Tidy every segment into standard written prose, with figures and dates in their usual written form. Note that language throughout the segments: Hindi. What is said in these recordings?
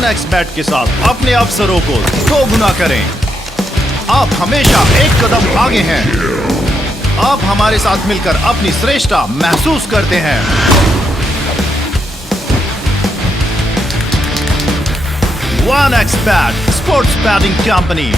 1xBet के साथ अपने अवसरों को 2 गुना करें। आप हमेशा एक कदम आगे हैं। आप हमारे साथ मिलकर अपनी श्रेष्ठता महसूस करते हैं। 1xBet sports batting company.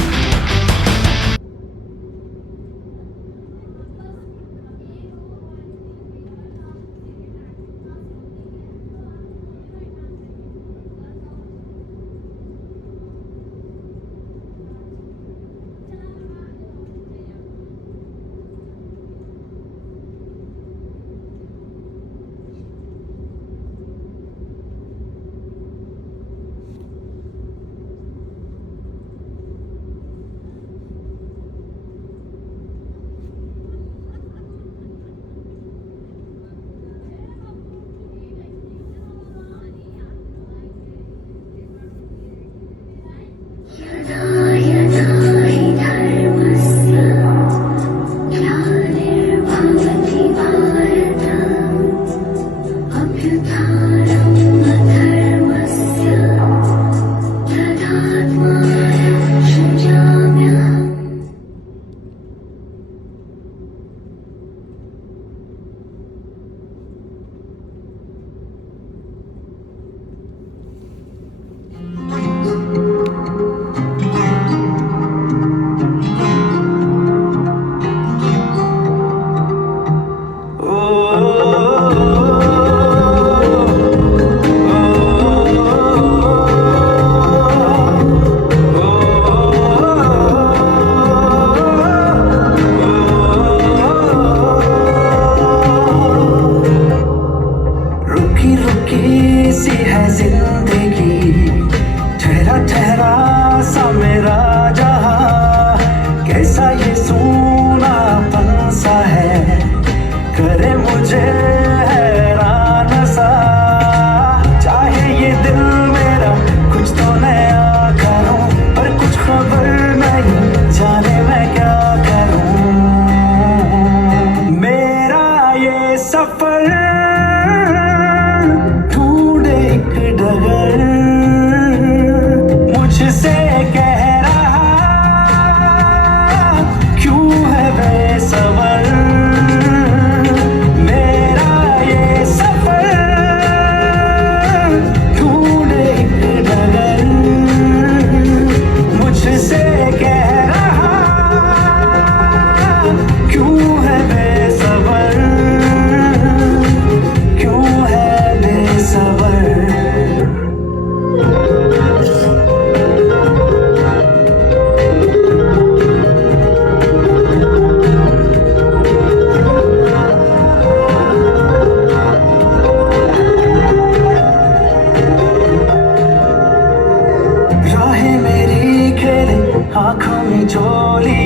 आँखों में झोली,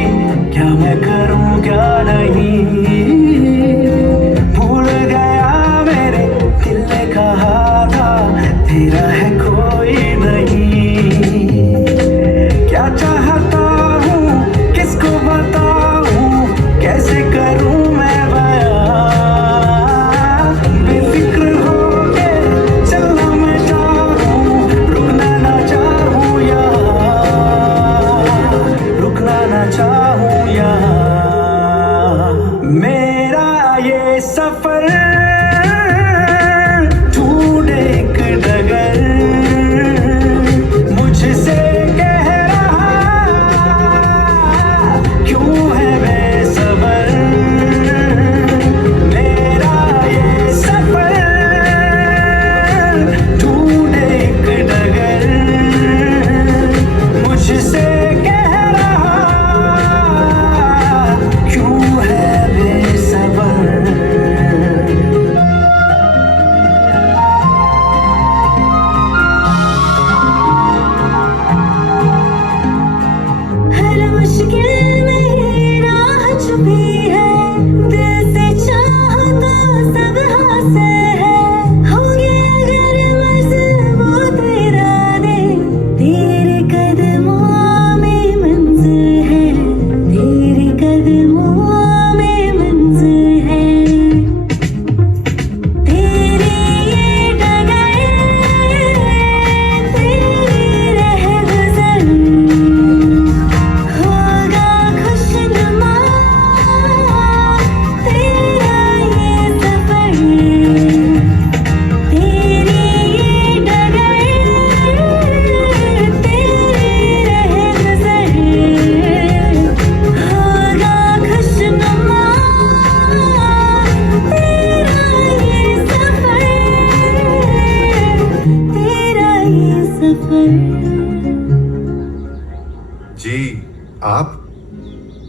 क्या मैं करूँ क्या नहीं, भूल गया मेरे दिल ने कहा था तेरा है कोई नहीं। क्या चाहता हूँ किसको बताऊँ, कैसे करूँ मैं बयां, बेफिक्र होके चलना मैं चाहूँ, रुकना ना चाहूँ यहाँ, रुकना ना चाहूँ यहाँ मैं।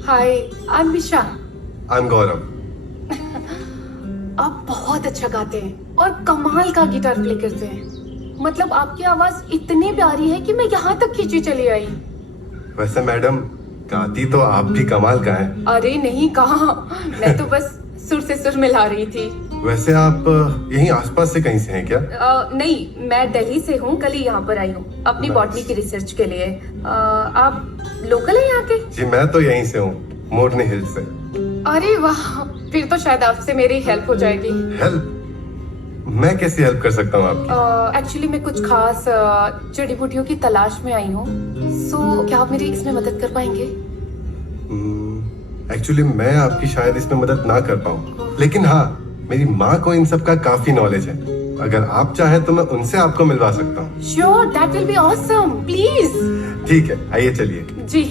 Hi, I am Misha. I am Gaurav. आप बहुत अच्छा गाते हैं और कमाल का गिटार प्ले करते हैं। मतलब आपकी आवाज इतनी प्यारी है कि मैं यहाँ तक खींची चली आई। वैसे मैडम, गाती तो आप भी कमाल का है। अरे नहीं, कहा, मैं तो बस सुर से सुर मिला रही थी। वैसे आप यहीं आसपास से कहीं से हैं क्या? नहीं, मैं दिल्ली से हूँ, कल ही यहाँ पर आई हूँ अपनी Nice. बॉटनी की रिसर्च के लिए। आप लोकल है यहाँ के? जी मैं तो यहीं से हूँ, मोरनी हिल से। अरे वाह, फिर तो शायद आपसे मेरी हेल्प हो जाएगी। हेल्प? मैं कैसी हेल्प कर सकता हूँ आपकी? एक्चुअली मैं कुछ खास जड़ी बूटियों की तलाश में आई हूँ। क्या आप मेरी इसमें मदद कर पाएंगे? एक्चुअली मैं आपकी शायद इसमें मदद ना कर पाऊँ, लेकिन हाँ, मेरी माँ को इन सब का काफी नॉलेज है। अगर आप चाहें तो मैं उनसे आपको मिलवा सकता हूँ। Sure, that will be awesome, please. ठीक है, आइए चलिए। जी।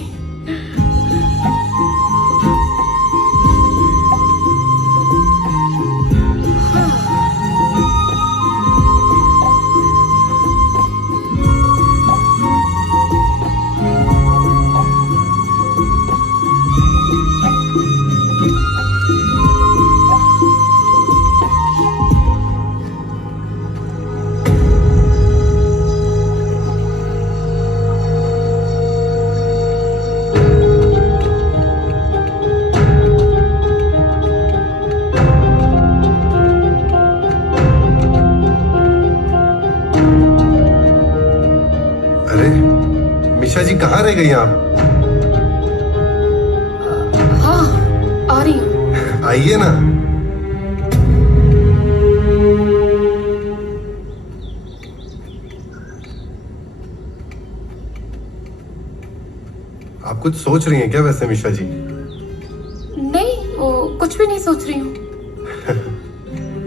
अरे मिशा जी, कहाँ रह गई आप? हाँ, आ रही हूँ। आइए ना। आप कुछ सोच रही हैं क्या वैसे मिशा जी? नहीं, कुछ भी नहीं सोच रही हूँ।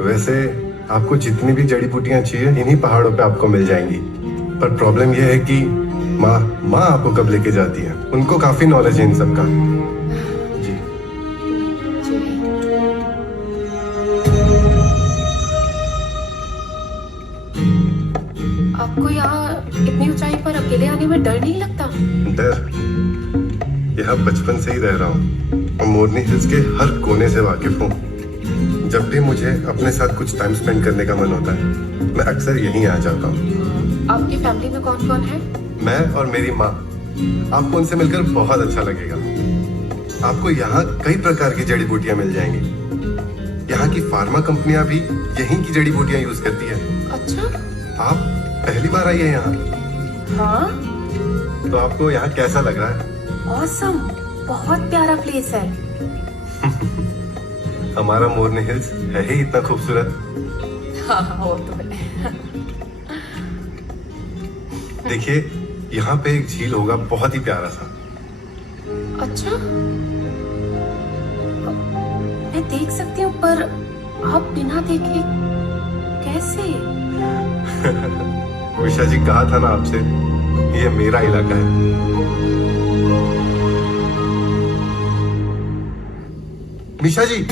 वैसे आपको जितनी भी जड़ी बूटियां चाहिए इन्हीं पहाड़ों पे आपको मिल जाएंगी। पर प्रॉब्लम यह है कि माँ आपको कब लेके जाती है, उनको काफी नॉलेज है इन सब का। जी। जी। आपको यहाँ इतनी ऊंचाई पर अकेले आने में डर नहीं लगता? डर? यहाँ बचपन से ही रह रहा हूँ और मोरनी हिल्स के हर कोने से वाकिफ हूँ। जब भी मुझे अपने साथ कुछ टाइम स्पेंड करने का मन होता है, मैं अक्सर यहीं आ जाता हूँ। आपकी फैमिली में कौन कौन है? मैं और मेरी माँ। आपको उनसे मिलकर बहुत अच्छा लगेगा। आपको यहाँ कई प्रकार की जड़ी बूटियां मिल जाएंगी। यहाँ की फार्मा कंपनियां भी यहीं की जड़ी बूटियां यूज करती है। अच्छा। आप पहली बार आई है यहाँ? हाँ। तो आपको यहाँ कैसा लग रहा है? ऑसम, बहुत प्यारा प्लेस है। हमारा मोरनी हिल्स है ही इतना खूबसूरत। हाँ, वो तो है। देखिए, यहाँ पे एक झील होगा, बहुत ही प्यारा सा। अच्छा, मैं देख सकती हूँ, पर आप बिना देखे कैसे? विशा जी, कहा था ना आपसे, ये मेरा इलाका है। मिशा जी,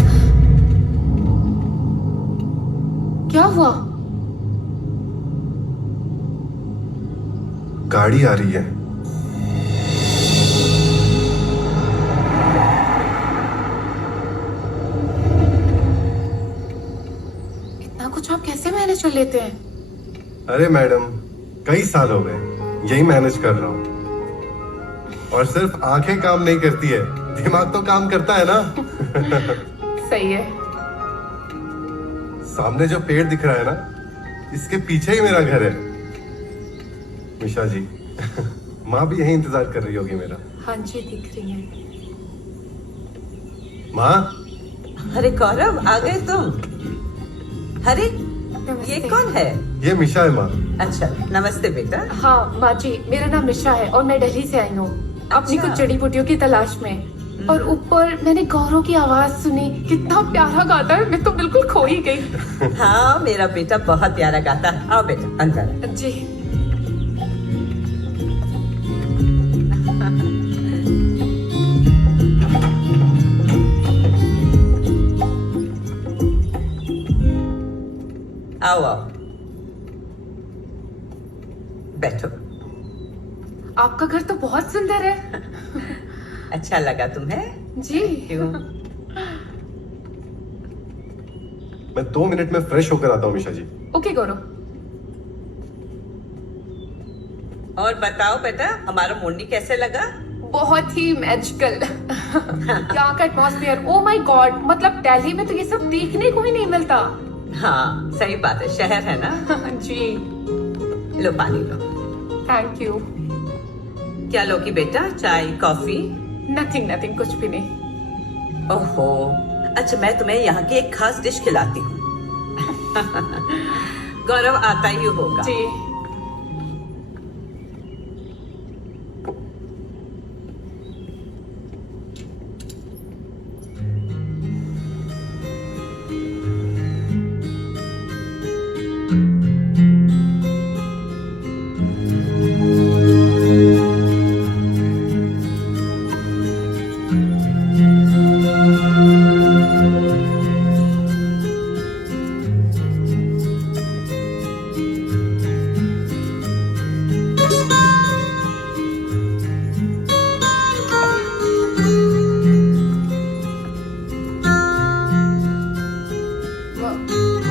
क्या हुआ? गाड़ी आ रही है। इतना कुछ आप कैसे मैनेज कर लेते हैं? अरे मैडम, कई साल हो गए यही मैनेज कर रहा हूँ। और सिर्फ आंखें काम नहीं करती है, दिमाग तो काम करता है ना। सही है। सामने जो पेड़ दिख रहा है ना, इसके पीछे ही मेरा घर है। मिशा जी, माँ भी यही इंतजार कर रही होगी मेरा। हाँ जी, दिख रही है। माँ। अरे गौरव, आ गए तुम? अरे नमस्ते। ये कौन है? ये मिशा है माँ। अच्छा, नमस्ते बेटा। हाँ माँ जी, मेरा नाम मिशा है और मैं दिल्ली से आई हूँ अपनी अच्छा। कुछ जड़ी बूटियों की तलाश में। और ऊपर मैंने गौरव की आवाज सुनी, कितना प्यारा गाता है, मैं तो बिल्कुल खो ही गई। हाँ, मेरा बेटा बहुत प्यारा गाता है। आओ बेटा, अंदर। जी। आओ आओ, बैठो। आपका घर तो बहुत सुंदर है। अच्छा लगा तुम्हें? जी। क्यों? मैं 2 मिनट में फ्रेश होकर आता हूँ मिशा जी। ओके गौरव। और बताओ बेटा, हमारा मोरनी कैसे लगा? बहुत ही मैजिकल। यहाँ का एटमॉस्फेयर, ओ माय गॉड, मतलब दिल्ली में तो ये सब देखने को ही नहीं मिलता। हाँ सही बात है, शहर है ना। जी। लो पानी लो। Thank you. क्या लोगी बेटा, चाय कॉफी? नथिंग नथिंग, कुछ भी नहीं। ओहो, अच्छा मैं तुम्हें यहाँ की एक खास डिश खिलाती हूँ। गौरव आता ही होगा। जी।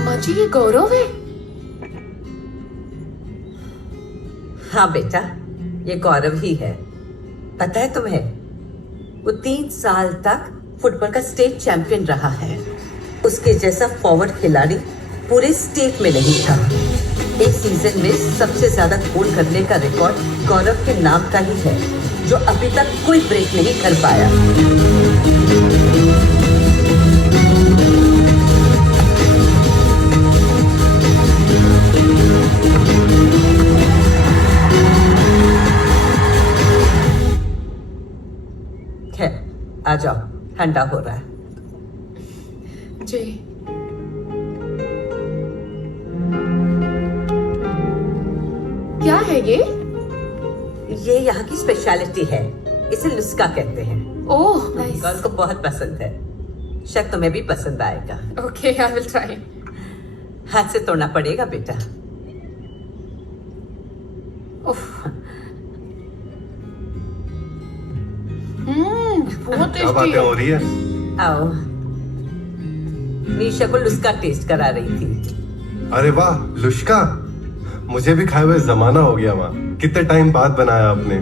माँ जी, ये गौरव है? हाँ बेटा, ये गौरव ही है। पता है तुम्हें, वो 3 साल तक फुटबॉल का स्टेट चैंपियन रहा है। उसके जैसा फॉरवर्ड खिलाड़ी पूरे स्टेट में नहीं था। एक सीजन में सबसे ज्यादा गोल करने का रिकॉर्ड गौरव के नाम का ही है, जो अभी तक कोई ब्रेक नहीं कर पाया। खैर, आ जाओ, ठंडा हो रहा है। जी। क्या है ये? ये यहाँ की स्पेशलिटी है, इसे लुस्का कहते हैं। Oh nice. गौरव को बहुत पसंद है, शायद तुम्हें भी पसंद आएगा। Okay, I will try. हाथ से तोड़ना पड़ेगा बेटा। उफ। बहुत क्या टेस्टी बातें हो है। रही है? आओ, मीशा को लुस्का टेस्ट करा रही थी। अरे वाह, लुश्का! मुझे भी खाए हुए जमाना हो गया माँ। कितने टाइम बाद बनाया आपने।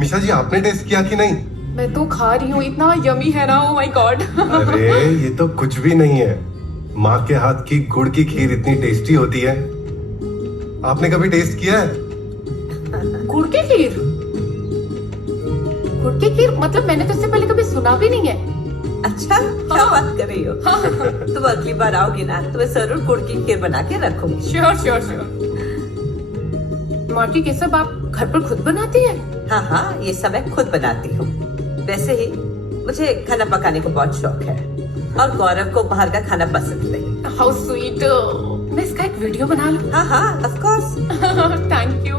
मिशा जी, आपने टेस्ट किया कि नहीं? मैं तो खा रही हूँ, इतना यमी है ना, ओह माय गॉड। अरे ये तो कुछ भी नहीं है। माँ के हाथ की गुड़ की खीर इतनी टेस्टी होती है। आपने कभी टेस्ट किया है? गुड़ की खीर? गुड़ की खीर मतलब मैंने तो इससे पहले कभी सुना भी नहीं है। अच्छा, क्या बात कर रही हो? तुम अगली बार आओगी ना, तुम्हें जरूर गुड़ की खीर बना के रखूंगी। Sure sure sure. मार्की, ये सब आप घर पर खुद बनाती हैं? हाँ हाँ, ये सब मैं खुद बनाती हूँ। वैसे ही मुझे खाना पकाने को बहुत शौक है, और गौरव को बाहर का खाना पसंद नहीं। How sweet. मैं इसका एक वीडियो बना लूं? हाँ हाँ, of course. Thank you.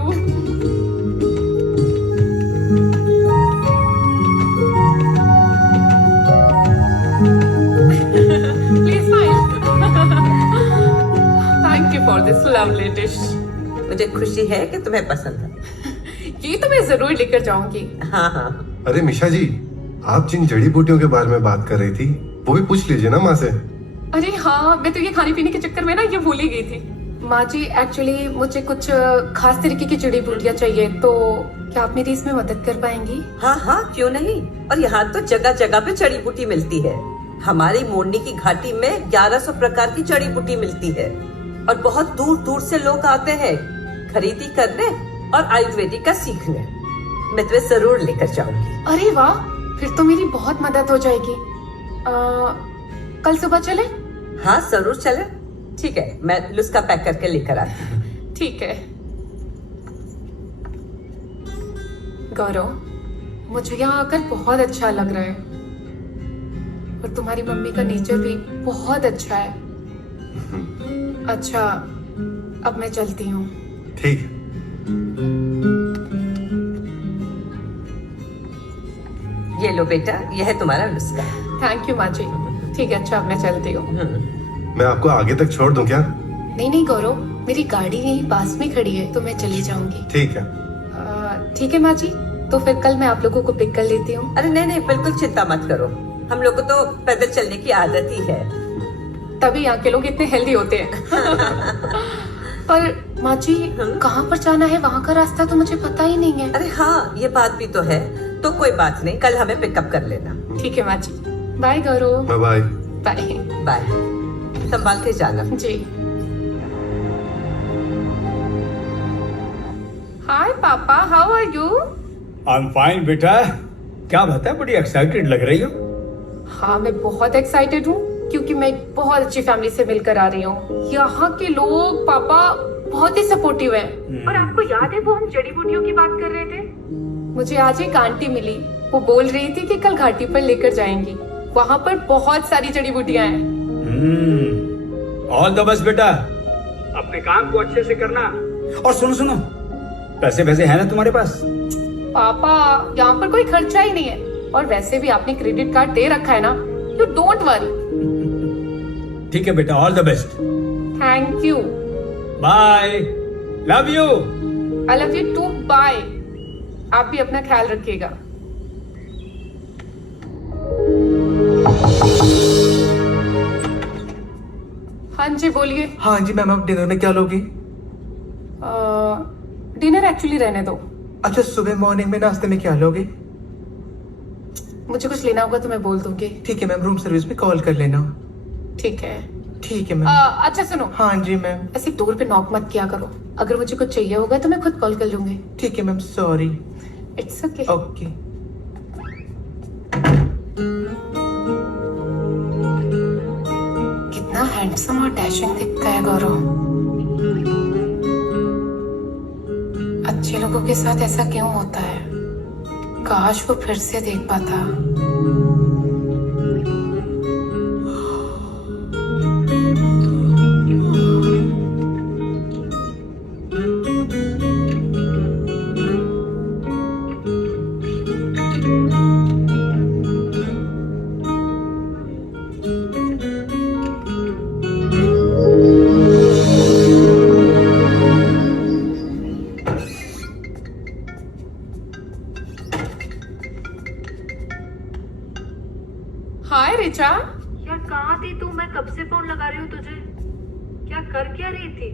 Please smile. Thank you for this lovely dish. मुझे खुशी है कि तुम्हें पसंद है। ये तो मैं जरूर लेकर जाऊंगी। हाँ हाँ। अरे मिशा जी, आप जिन जड़ी बूटियों के बारे में बात कर रही थी, वो भी पूछ लीजिए ना माँ से। अरे हाँ, मैं तो ये खाने पीने के चक्कर में ना ये भूल ही गई थी। माँ जी, एक्चुअली मुझे कुछ खास तरीके की जड़ी बूटियाँ चाहिए, तो क्या आप मेरी इसमें मदद कर पाएंगी? हाँ हाँ, क्यों नहीं। और यहाँ तो जगह जगह पे जड़ी बूटी मिलती है। हमारी मोरनी की घाटी में 1100 प्रकार की जड़ी बूटी मिलती है, और बहुत दूर दूर से लोग आते हैं खरीदी करने और आयुर्वेदिक का सीखने। मैं तुम्हें जरूर लेकर जाऊंगी। अरे वाह, फिर तो मेरी बहुत मदद हो जाएगी। कल सुबह चले? हाँ जरूर चले। ठीक है, मैं लुस्का पैक करके लेकर आती हूँ। ठीक है। गौरव, मुझे यहाँ आकर बहुत अच्छा लग रहा है, और तुम्हारी मम्मी का नेचर भी बहुत अच्छा है। अच्छा, अब मैं चलती हूँ। ठीक है। ये लो बेटा, यह है तुम्हारा लुस्का। थैंक यू माँ जी। ठीक है, अच्छा अब मैं चलती हूँ। मैं आपको आगे तक छोड़ दूं क्या? नहीं नहीं गौरव, मेरी गाड़ी यहीं पास में खड़ी है, तो मैं चली जाऊंगी। ठीक है। ठीक है माँ जी, तो फिर कल मैं आप लोगों को पिक कर लेती हूँ। अरे नहीं नहीं, बिल्कुल चिंता मत करो। हम लोग को तो पैदल चलने की आदत ही है। तभी यहाँ के लोग इतने हेल्दी होते हैं। पर माँ जी कहाँ पर जाना है, वहाँ का रास्ता तो मुझे पता ही नहीं है। अरे हाँ, ये बात भी तो है। तो कोई बात नहीं, कल हमें पिकअप कर लेना। ठीक है माँ ji. Bye Gaurav. Bye bye. Bye. Bye, संभाल के जाना। जी। हाय पापा, how are you? I am fine बेटा। क्या बात है, बड़ी एक्साइटेड लग रही हो। हाँ मैं बहुत एक्साइटेड हूँ क्योंकि मैं एक बहुत अच्छी फैमिली से मिलकर आ रही हूँ। यहाँ के लोग पापा बहुत ही सपोर्टिव हैं। और आपको याद है वो हम जड़ी बूटियों की बात कर रहे थे? मुझे आज एक आंटी मिली, वो बोल रही थी कि कल घाटी पर लेकर जाएंगी। वहाँ पर बहुत सारी जड़ी बूटियाँ हैं। ऑल द बेस्ट बेटा, अपने काम को अच्छे से करना। और सुनो सुनो, पैसे है ना तुम्हारे पास? पापा यहाँ पर कोई खर्चा ही नहीं है, और वैसे भी आपने क्रेडिट कार्ड दे रखा है ना, यू डोंट वरी। ठीक है बेटा, all the best. Thank you. Bye, love you. I love you too. Bye. आप भी अपना ख्याल रखिएगा। हाँ जी बोलिए। हाँ जी मैम, आप डिनर में क्या लोगी? डिनर एक्चुअली रहने दो। अच्छा, सुबह मॉर्निंग में नाश्ते में क्या लोगे? मुझे कुछ लेना होगा तो मैं बोल दूंगी। ठीक है मैम, रूम सर्विस में कॉल कर लेना। ठीक है। ठीक है मैम। अच्छा सुनो, हाँ जी मैम। ऐसे डोर पे नॉक मत किया करो। अगर मुझे कुछ चाहिए होगा तो मैं खुद कॉल कर लूंगी। ठीक है ma'am, sorry. It's okay. Okay. कितना हैंडसम और डैशिंग दिखता है गौरव। अच्छे लोगों के साथ ऐसा क्यों होता है? काश वो फिर से देख पाता। हाय रिचा। यार कहाँ थी तू? मैं कब से फोन लगा रही हूँ तुझे। क्या कर क्या रही थी?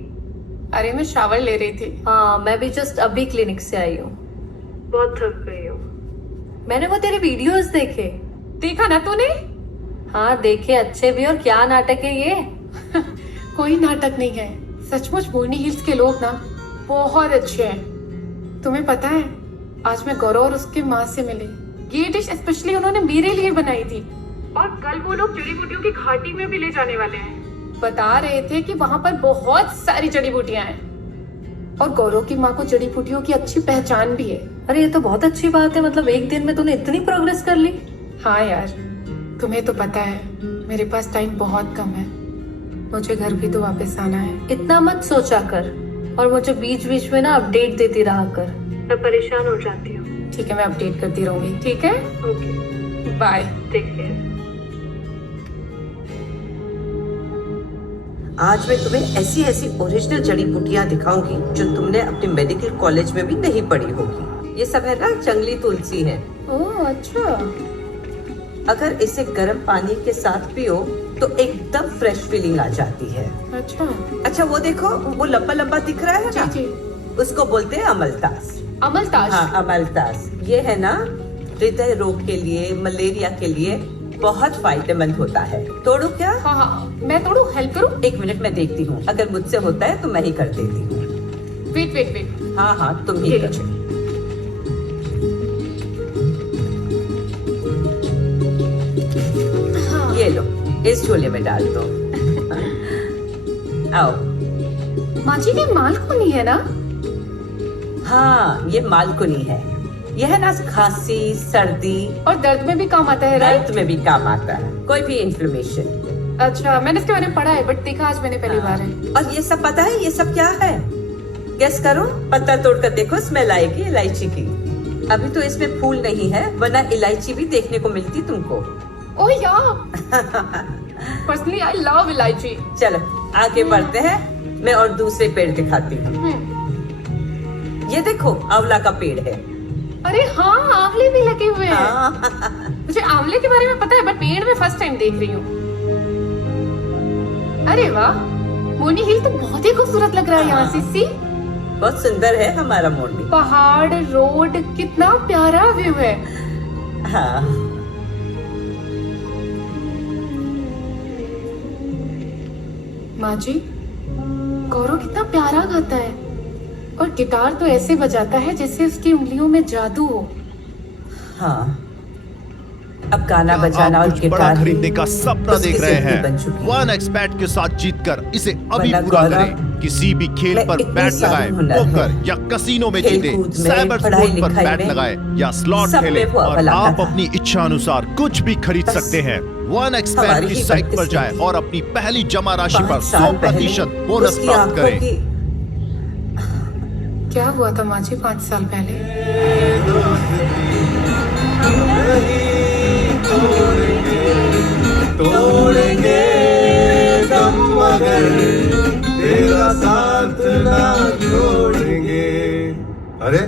अरे मैं शावर ले रही थी। हाँ, मैं भी जस्ट अभी क्लिनिक से आई हूँ। बहुत थक गई हूँ। मैंने वो तेरे वीडियोस देखे। देखा ना तूने? हाँ देखे, अच्छे भी। और क्या नाटक है ये? कोई नाटक नहीं है, सचमुच मोरनी हिल्स के लोग ना बहुत अच्छे हैं। तुम्हें पता है, आज मैं गौरव और उसके माँ से मिली। ये डिश स्पेशली उन्होंने मेरे लिए बनाई थी, और कल वो लोग जड़ी बूटियों की घाटी में भी ले जाने वाले हैं। बता रहे थे कि वहाँ पर बहुत सारी जड़ी बूटियां हैं, और गौरव की माँ को जड़ी बूटियों की अच्छी पहचान भी है। अरे ये तो बहुत अच्छी बात है। मतलब एक दिन में तूने इतनी प्रोग्रेस कर ली। हाँ यार, तुम्हें तो पता है मेरे पास टाइम बहुत कम है। मुझे घर भी तो वापस आना है। इतना मत सोचा कर, और मुझे बीच बीच में ना अपडेट देती रहा कर। मैं परेशान हो जाती हूँ। ठीक है, मैं अपडेट करती रहूंगी। ठीक है, ओके, बाय। Take care. आज मैं तुम्हें ऐसी ऐसी ओरिजिनल जड़ी बूटियां दिखाऊंगी जो तुमने अपने मेडिकल कॉलेज में भी नहीं पढ़ी होगी। ये सब है ना जंगली तुलसी है। ओह अच्छा। अगर इसे गर्म पानी के साथ पियो तो एकदम फ्रेश फीलिंग आ जाती है। अच्छा वो देखो, वो लंबा लंबा दिख रहा है ना, जी। उसको बोलते हैं अमलतास। अमलतास? हाँ अमलतास। ये है ना हृदय रोग के लिए, मलेरिया के लिए बहुत फायदेमंद होता है। तोड़ू क्या? हाँ हाँ, मैं तोड़ू? हेल्प करूँ? एक मिनट मैं देखती हूँ, अगर मुझसे होता है तो मैं ही कर देती हूँ। Wait wait wait. हाँ हाँ तुम ही करो। ये लो, इस झोले में डाल दो। आओ। माँ जी ये मालकुनी है ना? हाँ ये मालकुनी है। यह है ना खांसी, सर्दी और दर्द में भी काम आता है, राइट? दर्द में भी काम आता है, कोई भी इन्फ्लेमेशन। अच्छा, मैंने इसके बारे में पढ़ा है बट देखा आज मैंने पहली बार है। और ये सब पता है ये सब क्या है? गेस करो, पत्ता तोड़कर देखो, स्मेल आएगी इलायची की। अभी तो इसमें फूल नहीं है, वरना इलायची भी देखने को मिलती तुमको। ओह यार, पर्सनली आई लव इलायची। चलो आगे बढ़ते हैं, मैं और दूसरे पेड़ दिखाती हूँ। ये देखो आंवला का पेड़ है। अरे हाँ, आंवले भी लगे हुए हैं। हाँ। मुझे आंवले के बारे में पता है, बट पेड़ में फर्स्ट टाइम देख रही हूँ। अरे वाह, मोर्नी हिल तो बहुत ही खूबसूरत लग रहा है यहाँ से। सी, बहुत सुंदर है हमारा मोरनी। पहाड़, रोड, कितना प्यारा व्यू है। हाँ। माँ जी, गौरव कितना प्यारा गाता है, और गिटार तो ऐसे बजाता है जैसे उसकी उंगलियों में जादू हो। हाँ, अब गाना आप बजाना और कुछ बड़ा गिटार खरीदने का सपना उसकी देख रहे जिंदगी बन हैं। चुकी है। 1xBet के साथ जीतकर इसे अभी वरना पूरा गौरव, करें। किसी भी खेल मैं पर इतनी बैट सारी लगाए, हुनर पोकर है। या कसीनो में खेल जीते, कूद में, साइबर पढ़ाई स्पोर्ट पर लिखाई बैट में, लगाए या स्लॉट सब खेले, में वो और अव्वल आता आप था। अपनी इच्छा अनुसार कुछ भी खरीद बस सकते हैं। 1xBet हमारी की ही साइट पर बदकिस्मती। जाए और अपनी पहली जमा राशि पर 5 साल पहले 100% बोनस उसकी प्राप्त आंखों करें। की क्या हुआ था माँ जी 5 साल पहले? तोड़ेंगे दम मगर तेरा साथ ना छोड़ेंगे। अरे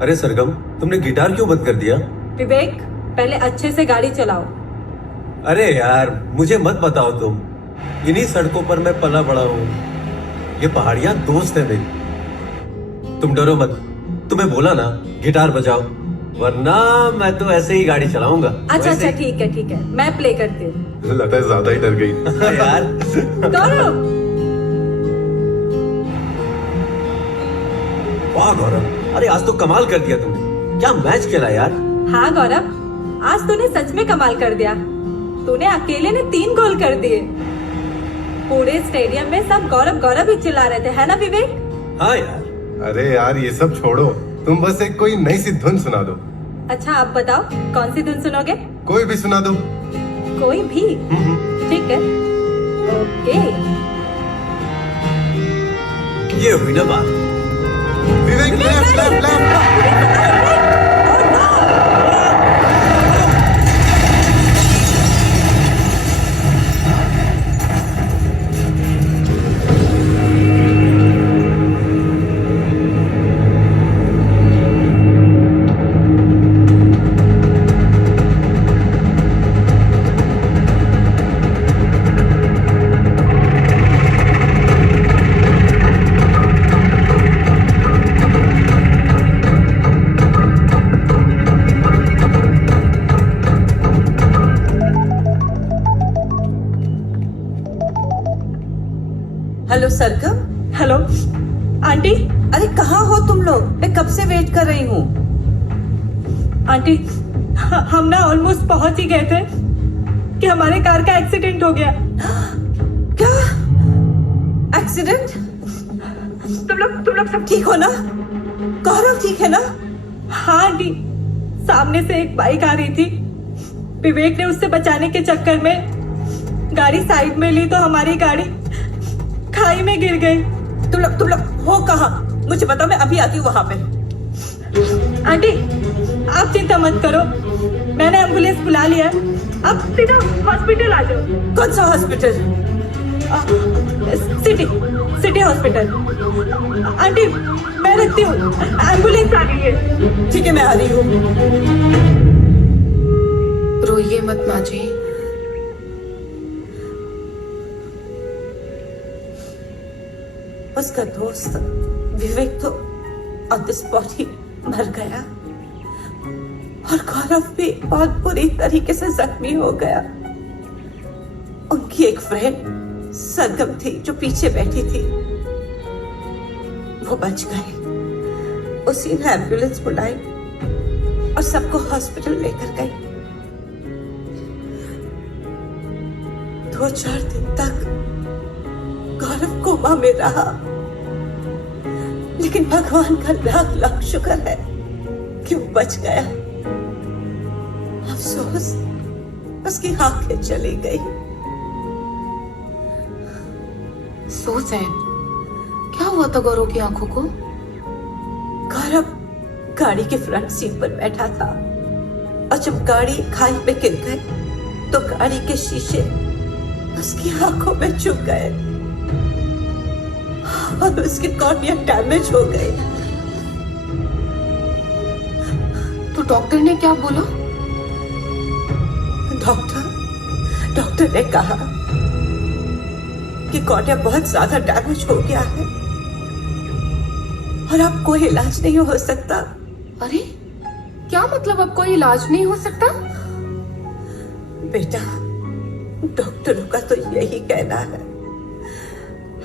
अरे सरगम, तुमने गिटार क्यों बंद कर दिया? विवेक, पहले अच्छे से गाड़ी चलाओ। अरे यार, मुझे मत बताओ तुम। इन्हीं सड़कों पर मैं पला बड़ा हूँ। ये पहाड़ियाँ दोस्त है मेरी। तुम डरो मत, तुम्हें बोला ना गिटार बजाओ, वरना मैं तो ऐसे ही गाड़ी चलाऊंगा। अच्छा अच्छा, ठीक है, मैं प्ले करती हूँ। लगता है ज्यादा ही डर गई यार। गौरव, वाह गौरव, अरे आज तो कमाल कर दिया तुमने। क्या मैच खेला यार। हाँ गौरव, आज तूने सच में कमाल कर दिया। तूने अकेले ने 3 गोल कर दिए। पूरे स्टेडियम में सब गौरव गौरव ही चिल्ला रहे थे, है ना विवेक? हाँ यार। अरे यार, ये सब छोड़ो, तुम बस एक कोई नई सी धुन सुना दो। अच्छा, आप बताओ कौन सी धुन सुनोगे? कोई भी सुना दो। कोई भी? ठीक है, ओके। ये हुई ना बात। Vivek, left left left. Hello Sargam. Hello aunty. अरे कहाँ हो तुम लोग? मैं कब से वेट कर रही हूँ। आंटी, हम ना ऑलमोस्ट पहुंच ही गए थे कि हमारे कार का एक्सीडेंट हो गया। क्या एक्सीडेंट? तुम लोग सब ठीक हो ना? गौरव ठीक है ना? हाँ आंटी, सामने से एक बाइक आ रही थी। विवेक ने उससे बचाने के चक्कर में गाड़ी साइड में ली तो हमारी गाड़ी खाई में गिर गई। तुम लोग हो कहाँ? मुझे बताओ, मैं अभी आती हूँ वहां पे। आंटी, आप चिंता मत करो, मैंने एम्बुलेंस बुला लिया। अब सीधा हॉस्पिटल आ जाओ। कौन सा हॉस्पिटल? City hospital. आंटी, मैं रखती हूँ, एम्बुलेंस आ गई है। ठीक है, मैं आ रही हूँ। रोइए मत माँ जी। उसका दोस्त विवेक तो ऑन द स्पॉट ही मर गया, और गौरव भी बहुत बुरी तरीके से जख्मी हो गया। उनकी एक फ्रेंड सरगम थी जो पीछे बैठी थी, वो बच गए। उसी ने एम्बुलेंस बुलाई और सबको हॉस्पिटल लेकर गई। 2-4 दिन तक गौरव कोमा में रहा, लेकिन भगवान का लाख लाख शुक्र है कि वो बच गया। अफसोस, उसकी आंखें चली गई। So sad. क्या हुआ था गौरव की आंखों को? गौरव गाड़ी के फ्रंट सीट पर बैठा था, और जब गाड़ी खाई में गिर गई तो गाड़ी के शीशे उसकी आंखों में चुभ गए और उसके कॉर्निया डैमेज हो गए। डॉक्टर ने क्या बोला? डॉक्टर ने कहा कि कॉर्निया बहुत ज्यादा डैमेज हो गया है और अब कोई इलाज नहीं हो सकता। अरे क्या मतलब अब कोई इलाज नहीं हो सकता? बेटा, डॉक्टरों का तो यही कहना है।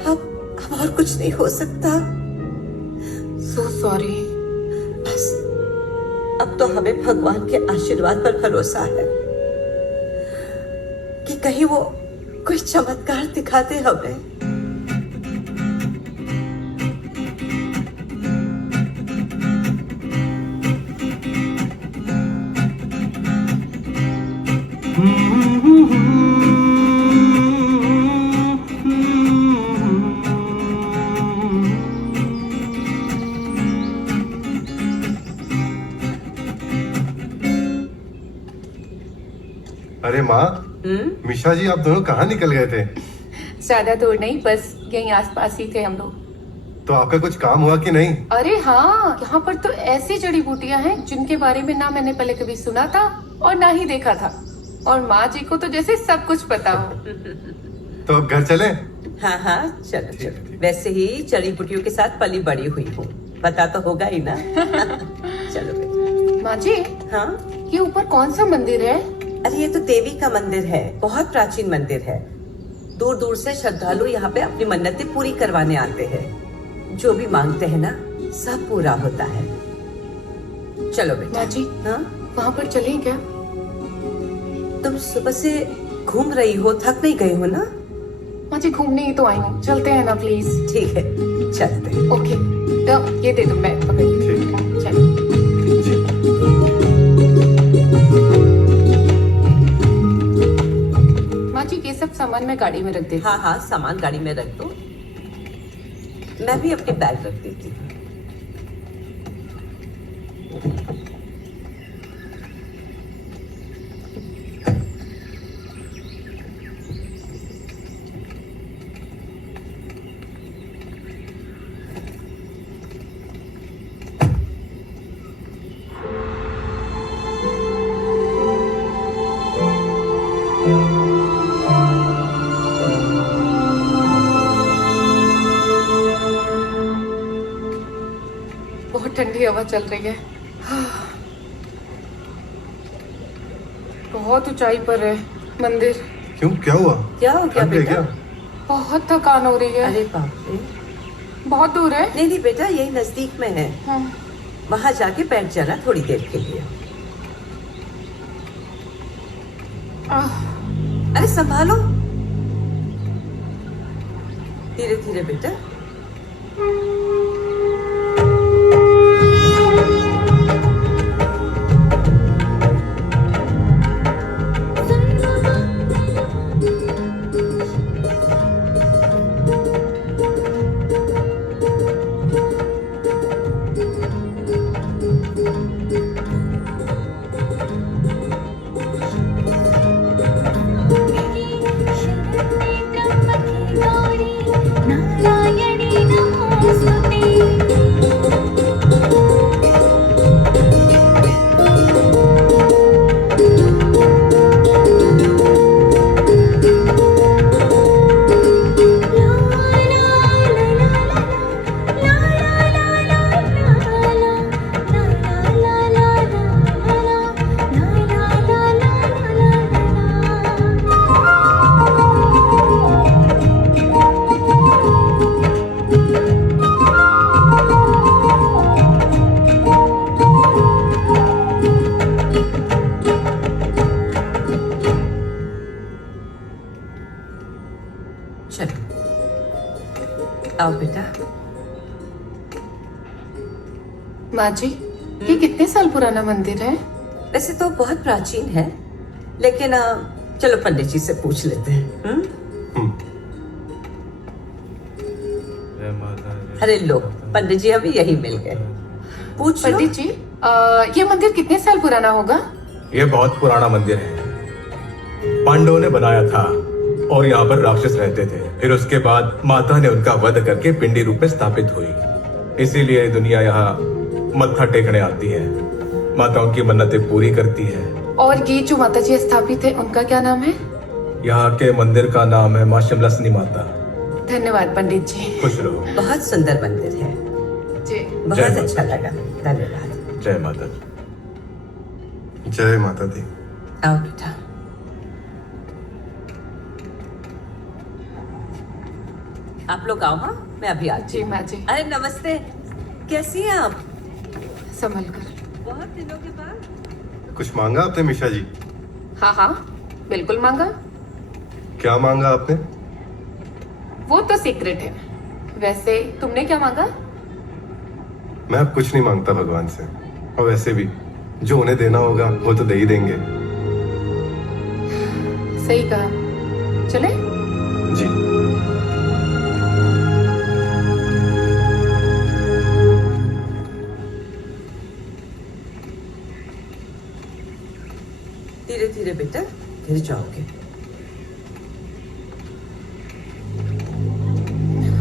अब और कुछ नहीं हो सकता। So sorry. बस अब तो हमें भगवान के आशीर्वाद पर भरोसा है कि कहीं वो कोई चमत्कार दिखाते हमें। अरे माँ, मिशा जी आप दोनों कहाँ निकल गए थे? ज्यादा दूर नहीं, बस यहीं आसपास ही थे हम लोग। तो आपका कुछ काम हुआ कि नहीं? अरे हाँ, यहाँ पर तो ऐसी जड़ी बूटियां हैं जिनके बारे में ना मैंने पहले कभी सुना था और ना ही देखा था, और माँ जी को तो जैसे सब कुछ पता हो। तो अब घर चलें? हाँ हाँ, चलो चलो। वैसे ही जड़ी बूटियों के साथ पली बड़ी हुई हूँ, पता तो होगा ही ना। चलो बेटा। माँ जी, हाँ, ये ऊपर कौन सा मंदिर है? अरे ये तो देवी का मंदिर है, बहुत प्राचीन मंदिर है। दूर दूर से श्रद्धालु यहाँ पे अपनी मन्नतें पूरी करवाने आते हैं। जो भी मांगते हैं ना, सब पूरा होता है। चलो बेटा। माँ जी, हाँ, वहाँ पर चलें क्या? तुम सुबह से घूम रही हो, थक नहीं गई हो ना? माँ जी, घूमने ही तो आई हूँ, चलते हैं ना प्लीज। ठीक है, चलते हैं। ओके, तो ये दे दो, मैं पकड़ ठीक। चलो। माँ जी, ये सब सामान मैं गाड़ी में रख देती हूँ। हाँ हाँ, सामान गाड़ी में रख दो। मैं भी अपनी बैग रख देती हूँ। बहुत ठंडी हवा चल रही है। बहुत ऊंचाई पर है मंदिर। क्यों, क्या हुआ? क्या हो गया थक गए बेटा? क्या? बहुत थकान हो रही है। अरे बाप रे। बहुत दूर है। नहीं नहीं बेटा, यही नजदीक में है। हाँ। वहां जाके बैठ जाना थोड़ी देर के लिए। अरे संभालो, धीरे धीरे बेटा। नारायणी नमोस्तुते। आओ बेटा। माँ जी, ये कितने साल पुराना मंदिर है? वैसे तो बहुत प्राचीन है, लेकिन चलो पंडित जी से पूछ लेते हैं। अरे लो, पंडित जी अभी यही मिल गए, पूछ लो। पंडित जी, ये मंदिर कितने साल पुराना होगा? ये बहुत पुराना मंदिर है, पांडवों ने बनाया था और यहाँ पर राक्षस रहते थे। फिर उसके बाद माता ने उनका वध करके पिंडी रूप में स्थापित हुई, इसीलिए दुनिया यहाँ मत्था टेकने आती है। माताओं की मन्नतें पूरी करती है। और ये जो माता जी स्थापित है उनका क्या नाम है? यहाँ के मंदिर का नाम है माँ शिमलासनी माता। धन्यवाद पंडित जी। खुश रहो। बहुत सुंदर मंदिर है, जी। बहुत जय अच्छा माता। लगा। धन्यवाद। जय माता दी। जय माता दी। आओ बेटा। आप लोग आओ। हाँ, मैं अभी आती जी हूँ। माँ जी। अरे नमस्ते, कैसी हैं आप? संभल कर। बहुत दिनों के बाद। कुछ मांगा आपने मिशा जी? हाँ हाँ, बिल्कुल मांगा। क्या मांगा आपने? वो तो सीक्रेट है। वैसे तुमने क्या मांगा? मैं अब कुछ नहीं मांगता भगवान से, और वैसे भी जो उन्हें देना होगा वो तो दे ही देंगे। सही कहा। चले? जी। धीरे धीरे बेटा, गिर जाओगे।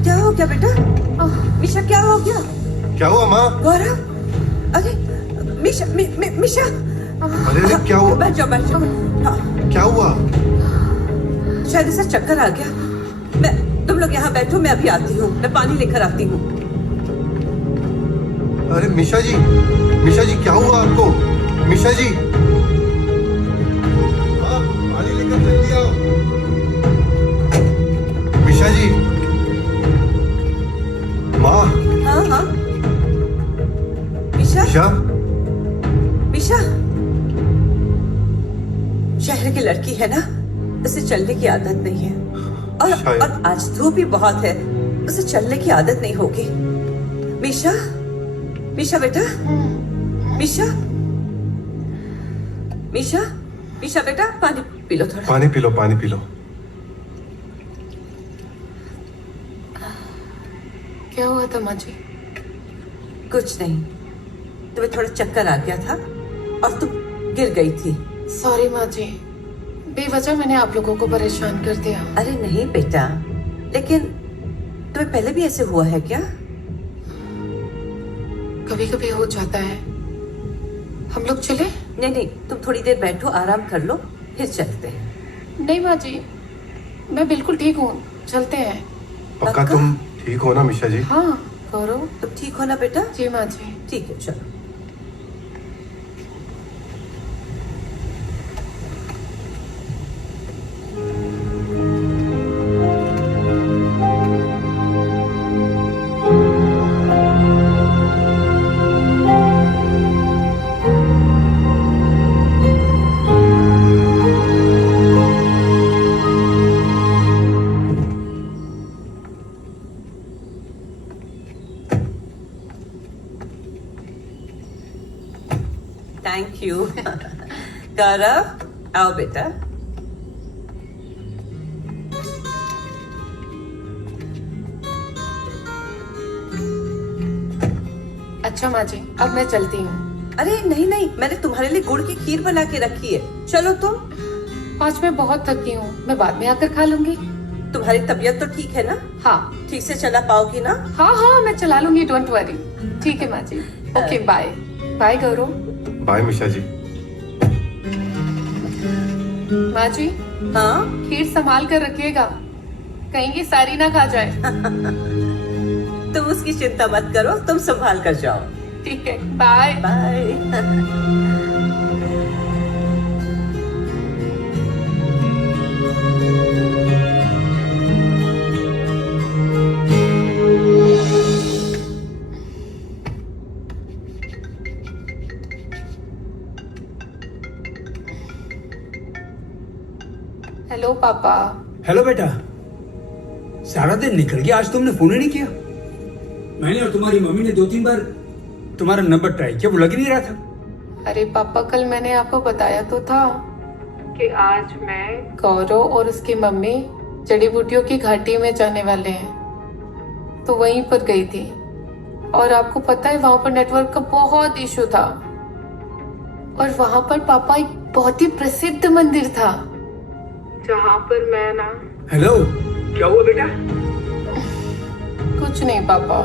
क्या हो गया बेटा? मिशा क्या हो गया? क्या हुआ माँ? गौरव, अरे मिशा मिशा। अरे अरे क्या हुआ? बैठ जाओ बैठ जाओ। हाँ, क्या हुआ? शायद इसे चक्कर आ गया। तुम लोग यहाँ बैठो, मैं अभी आती हूँ। मैं पानी लेकर आती हूँ। अरे मिशा जी क्या हुआ आपको? मिशा जी, हाँ, पानी लेकर जल्दी आओ। मिशा जी। माँ। हाँ हाँ। मिशा मिशा। मिशा, शहर की लड़की है ना, उसे चलने की आदत नहीं है। शायद। और आज धूप भी बहुत है, उसे चलने की आदत नहीं होगी। मिशा, मिशा बेटा, मिशा, मिशा, मिशा बेटा, पानी पी लो थोड़ा। पानी पी लो, पानी पी लो। क्या हुआ था माँ जी? कुछ नहीं, तुम्हें थोड़ा चक्कर आ गया था और तुम गिर गई थी। सॉरी माँ जी, बेवजह मैंने आप लोगों को परेशान कर दिया। अरे नहीं बेटा, लेकिन तुम्हें पहले भी ऐसे हुआ है क्या? कभी कभी हो जाता है। हम लोग चले? नहीं नहीं, तुम थोड़ी देर बैठो, आराम कर लो, फिर चलते हैं। नहीं माँ जी, मैं बिल्कुल ठीक हूँ, चलते हैं। पक्का तुम ठीक हो ना मिशा जी? हाँ गौरव। तुम ठीक हो ना बेटा? जी माँ जी। ठीक है, चलो। Thank you. गौरव, आओ बेटा। अच्छा माँ जी, अब मैं चलती हूँ। अरे नहीं नहीं, मैंने तुम्हारे लिए गुड़ की खीर बना के रखी है, चलो तुम। आज मैं बहुत थकी हूँ, मैं बाद में आकर खा लूंगी। तुम्हारी तबीयत तो ठीक है ना? हाँ ठीक से चला पाओगी ना? हाँ हाँ, मैं चला लूंगी, डोंट वरी। ठीक है माँ जी। Okay, bye bye Gaurav. Bye मिशा जी। माँ जी, हाँ, खीर संभाल कर रखिएगा, कहीं की सारी ना खा जाए। तुम उसकी चिंता मत करो, तुम संभाल कर जाओ। ठीक है, बाय बाय। हेलो पापा। हेलो बेटा, सारा दिन निकल गया, आज तुमने फोन ही नहीं किया। मैंने और तुम्हारी मम्मी ने 2-3 बार तुम्हारा नंबर ट्राई किया, वो लग ही नहीं रहा था। अरे पापा, कल मैंने आपको बताया तो था कि आज मैं, गौरव और उसकी मम्मी जड़ी बूटियों की घाटी में जाने वाले हैं, तो वहीं पर गई थी। और आपको पता है वहां पर नेटवर्क का बहुत इशू था, और वहां पर पापा एक बहुत ही प्रसिद्ध मंदिर था जहाँ पर मैं ना। हेलो, क्या हुआ बेटा? कुछ नहीं पापा,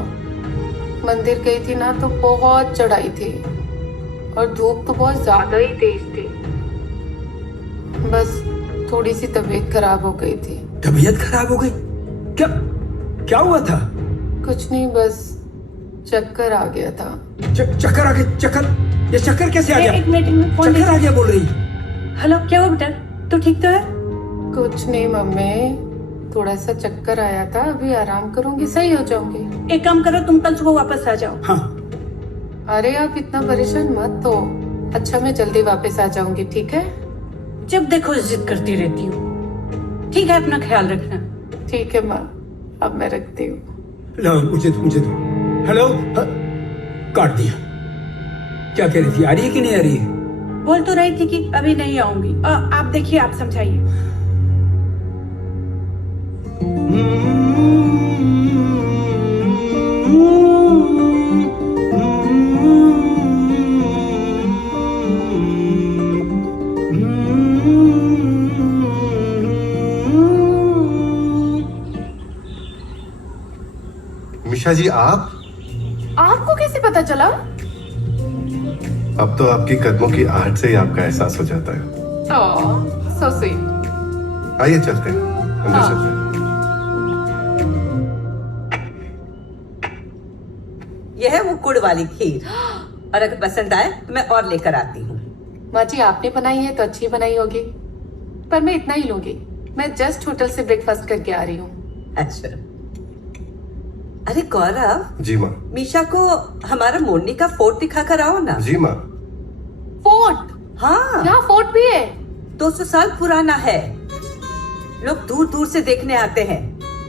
मंदिर गई थी ना तो बहुत चढ़ाई थी, और धूप तो बहुत ज्यादा ही तेज थी। बस थोड़ी सी तबीयत खराब हो गई थी। तबीयत खराब हो गई? क्या क्या हुआ था? कुछ नहीं, बस चक्कर आ गया था। चक्कर आ गया? चक्कर? ये चक्कर कैसे आ गया? एक मिनट फोन चक्कर आ गया बोल रही? हेलो, क्या हुआ बेटा? तू ठीक तो है? कुछ नहीं मम्मी, थोड़ा सा चक्कर आया था, अभी आराम करूंगी, सही हो जाऊंगी। एक काम करो, तुम कल सुबह वापस आ जाओ। हाँ। अरे आप इतना परेशान मत हो। अच्छा मैं जल्दी वापस आ जाऊंगी, ठीक है? जब देखो जिद करती रहती हूँ। ठीक है, अपना ख्याल रखना। ठीक है माँ, अब मैं रखती हूँ। लो मुझे दो। हेलो काट दिया। क्या कह रही थी, आ रही है कि नहीं आ रही है? बोल तो रही थी कि अभी नहीं आऊंगी। आप देखिए, आप समझाइए। मिशा जी, आप? आपको कैसे पता चला? अब तो आपकी कदमों की आहट से ही आपका एहसास हो जाता है। So sweet. आइए चलते हैं, अंदर हाँ। चलते हैं। यह है वो गुड़ वाली खीर, और अगर पसंद आए तो मैं और लेकर आती हूँ। माँ जी आपने बनाई है तो अच्छी बनाई होगी, पर मैं इतना ही लूंगी। मैं जस्ट होटल से ब्रेकफास्ट करके आ रही हूँ। अच्छा। अरे गौरव। जी माँ। मीशा को हमारा मोरनी का फोर्ट दिखा कर आओ ना। जी माँ। फोर्ट? हाँ, यहाँ फोर्ट भी है? 200 साल पुराना है। लोग दूर दूर से देखने आते हैं।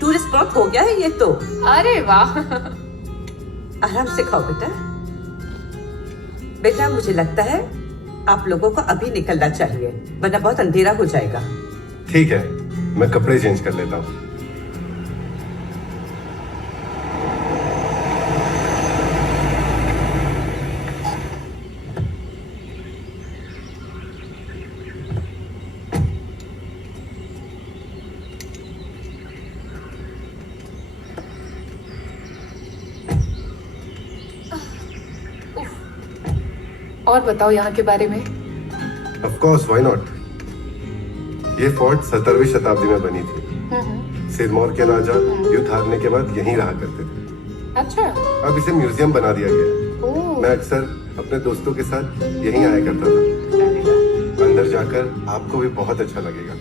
टूरिस्ट स्पॉट हो गया है ये तो। अरे वाह। आराम से खाओ बेटा। बेटा मुझे लगता है आप लोगों को अभी निकलना चाहिए, वरना बहुत अंधेरा हो जाएगा। ठीक है, मैं कपड़े चेंज कर लेता हूँ। और बताओ यहाँ के बारे में। Of course, why not. ये फोर्ट 17वीं शताब्दी में बनी थी। सिरमौर के राजा युद्ध हारने के बाद यहीं रहा करते थे। अच्छा। अब इसे म्यूजियम बना दिया गया है। ओह। मैं अक्सर अपने दोस्तों के साथ यहीं आया करता था। अरे वाह। अंदर जाकर आपको भी बहुत अच्छा लगेगा।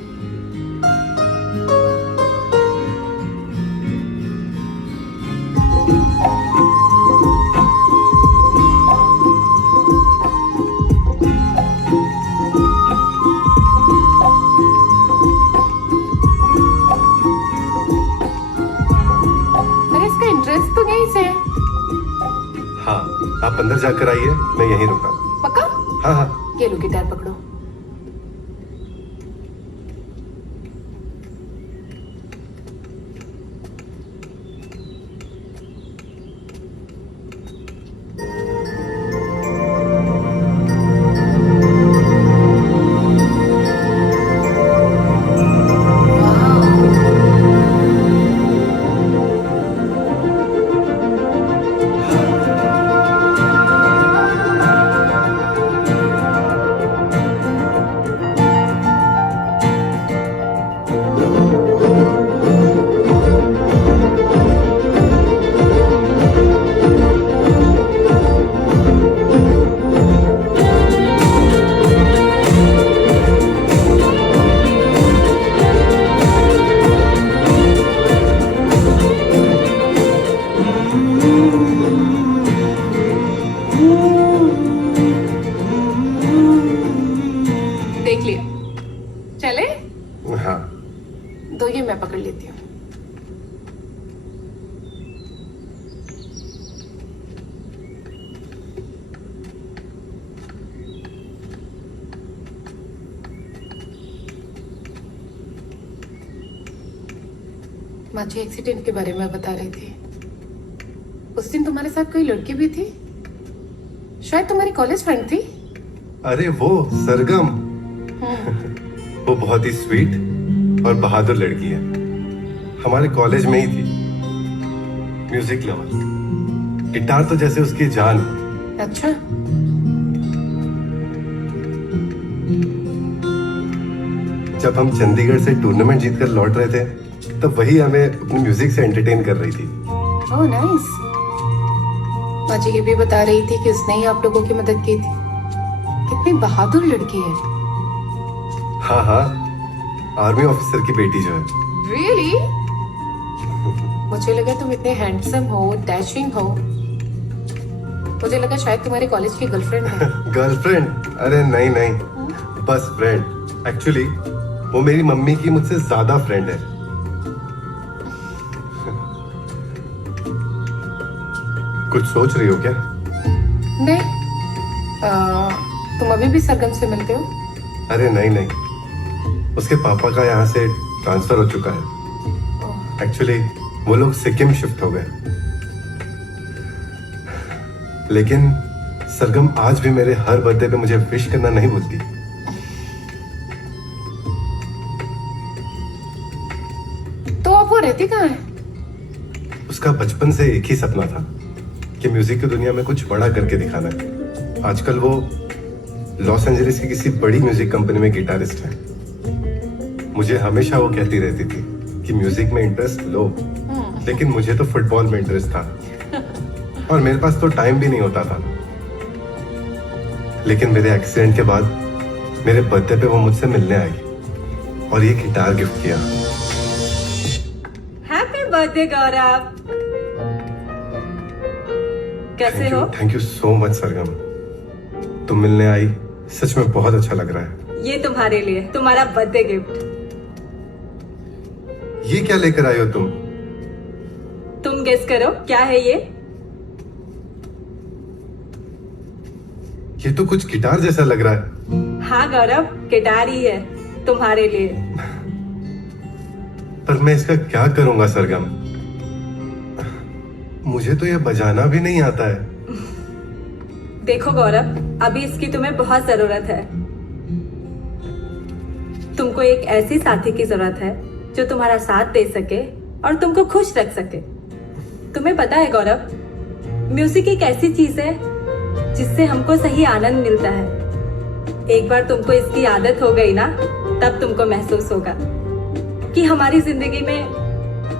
अरे इसका इंटरेस्ट तो यहीं से है। हाँ, आप अंदर जाकर आइए, मैं यहीं रुका हूँ। पक्का? हाँ हाँ। ये लो गिटार पकड़ो। देख लिया। चले? हाँ। तो ये मैं पकड़ लेती हूँ। माँ जी एक्सीडेंट के बारे में बता रही थी। उस दिन तुम्हारे साथ कोई लड़की भी थी, शायद तुम्हारी कॉलेज फ्रेंड थी। अरे वो सरगम। वो बहुत ही स्वीट और बहादुर लड़की है। हमारे कॉलेज में ही थी। Music lover. गिटार तो जैसे उसकी जान है। अच्छा। जब हम चंडीगढ़ से टूर्नामेंट जीतकर लौट रहे थे तब वही हमें अपनी म्यूजिक से एंटरटेन कर रही थी। Oh nice. माजी ये भी बता रही थी कि उसने ही आप लोगों की मदद की थी। कितनी बहादुर लड़की है। हाँ हाँ, आर्मी ऑफिसर की बेटी जो है। रियली? मुझे लगा तुम इतने हैंडसम हो, डैशिंग हो। मुझे लगा शायद तुम्हारे कॉलेज की गर्लफ्रेंड है। गर्लफ्रेंड? अरे नहीं नहीं, बस फ्रेंड। एक्चुअली वो मेरी मम्मी की मुझसे ज्यादा फ्रेंड है। कुछ सोच रही हो क्या? नहीं। तुम अभी भी सरगम से मिलते हो? अरे नहीं नहीं, उसके पापा का यहाँ से ट्रांसफर हो चुका है। एक्चुअली वो लोग सिक्किम शिफ्ट हो गए। लेकिन सरगम आज भी मेरे हर बर्थडे पे मुझे विश करना नहीं भूलती। तो अब वो रहती कहाँ है? उसका बचपन से एक ही सपना था कि म्यूजिक की दुनिया में कुछ बड़ा करके दिखाना है। आजकल वो लॉस एंजलिस की किसी बड़ी म्यूजिक कंपनी में गिटारिस्ट है। मुझे हमेशा वो कहती रहती थी कि म्यूजिक में इंटरेस्ट लो, लेकिन मुझे तो फुटबॉल में इंटरेस्ट था और मेरे पास तो टाइम भी नहीं होता था। लेकिन मेरे एक्सीडेंट के बाद मेरे बर्थडे पे वो मुझसे मिलने आई और ये गिटार गिफ्ट किया। हैप्पी बर्थडे गौरव। कैसे हो? थैंक यू सो मच सरगम, तुम मिलने आई, सच में बहुत अच्छा लग रहा है। ये तुम्हारे लिए, तुम्हारा बर्थडे गिफ्ट। ये क्या लेकर आई हो तुम? तुम गेस करो क्या है ये? ये तो कुछ गिटार जैसा लग रहा है। हाँ गौरव, गिटार ही है तुम्हारे लिए। पर मैं इसका क्या करूंगा सरगम? मुझे तो ये बजाना भी नहीं आता है। देखो गौरव, अभी इसकी तुम्हें बहुत जरूरत है। तुमको एक ऐसी साथी की जरूरत है जो तुम्हारा साथ दे सके और तुमको खुश रख सके। तुम्हें पता है गौरव, म्यूजिक एक ऐसी चीज है जिससे हमको सही आनंद मिलता है। एक बार तुमको इसकी आदत हो गई ना, तब तुमको महसूस होगा कि हमारी जिंदगी में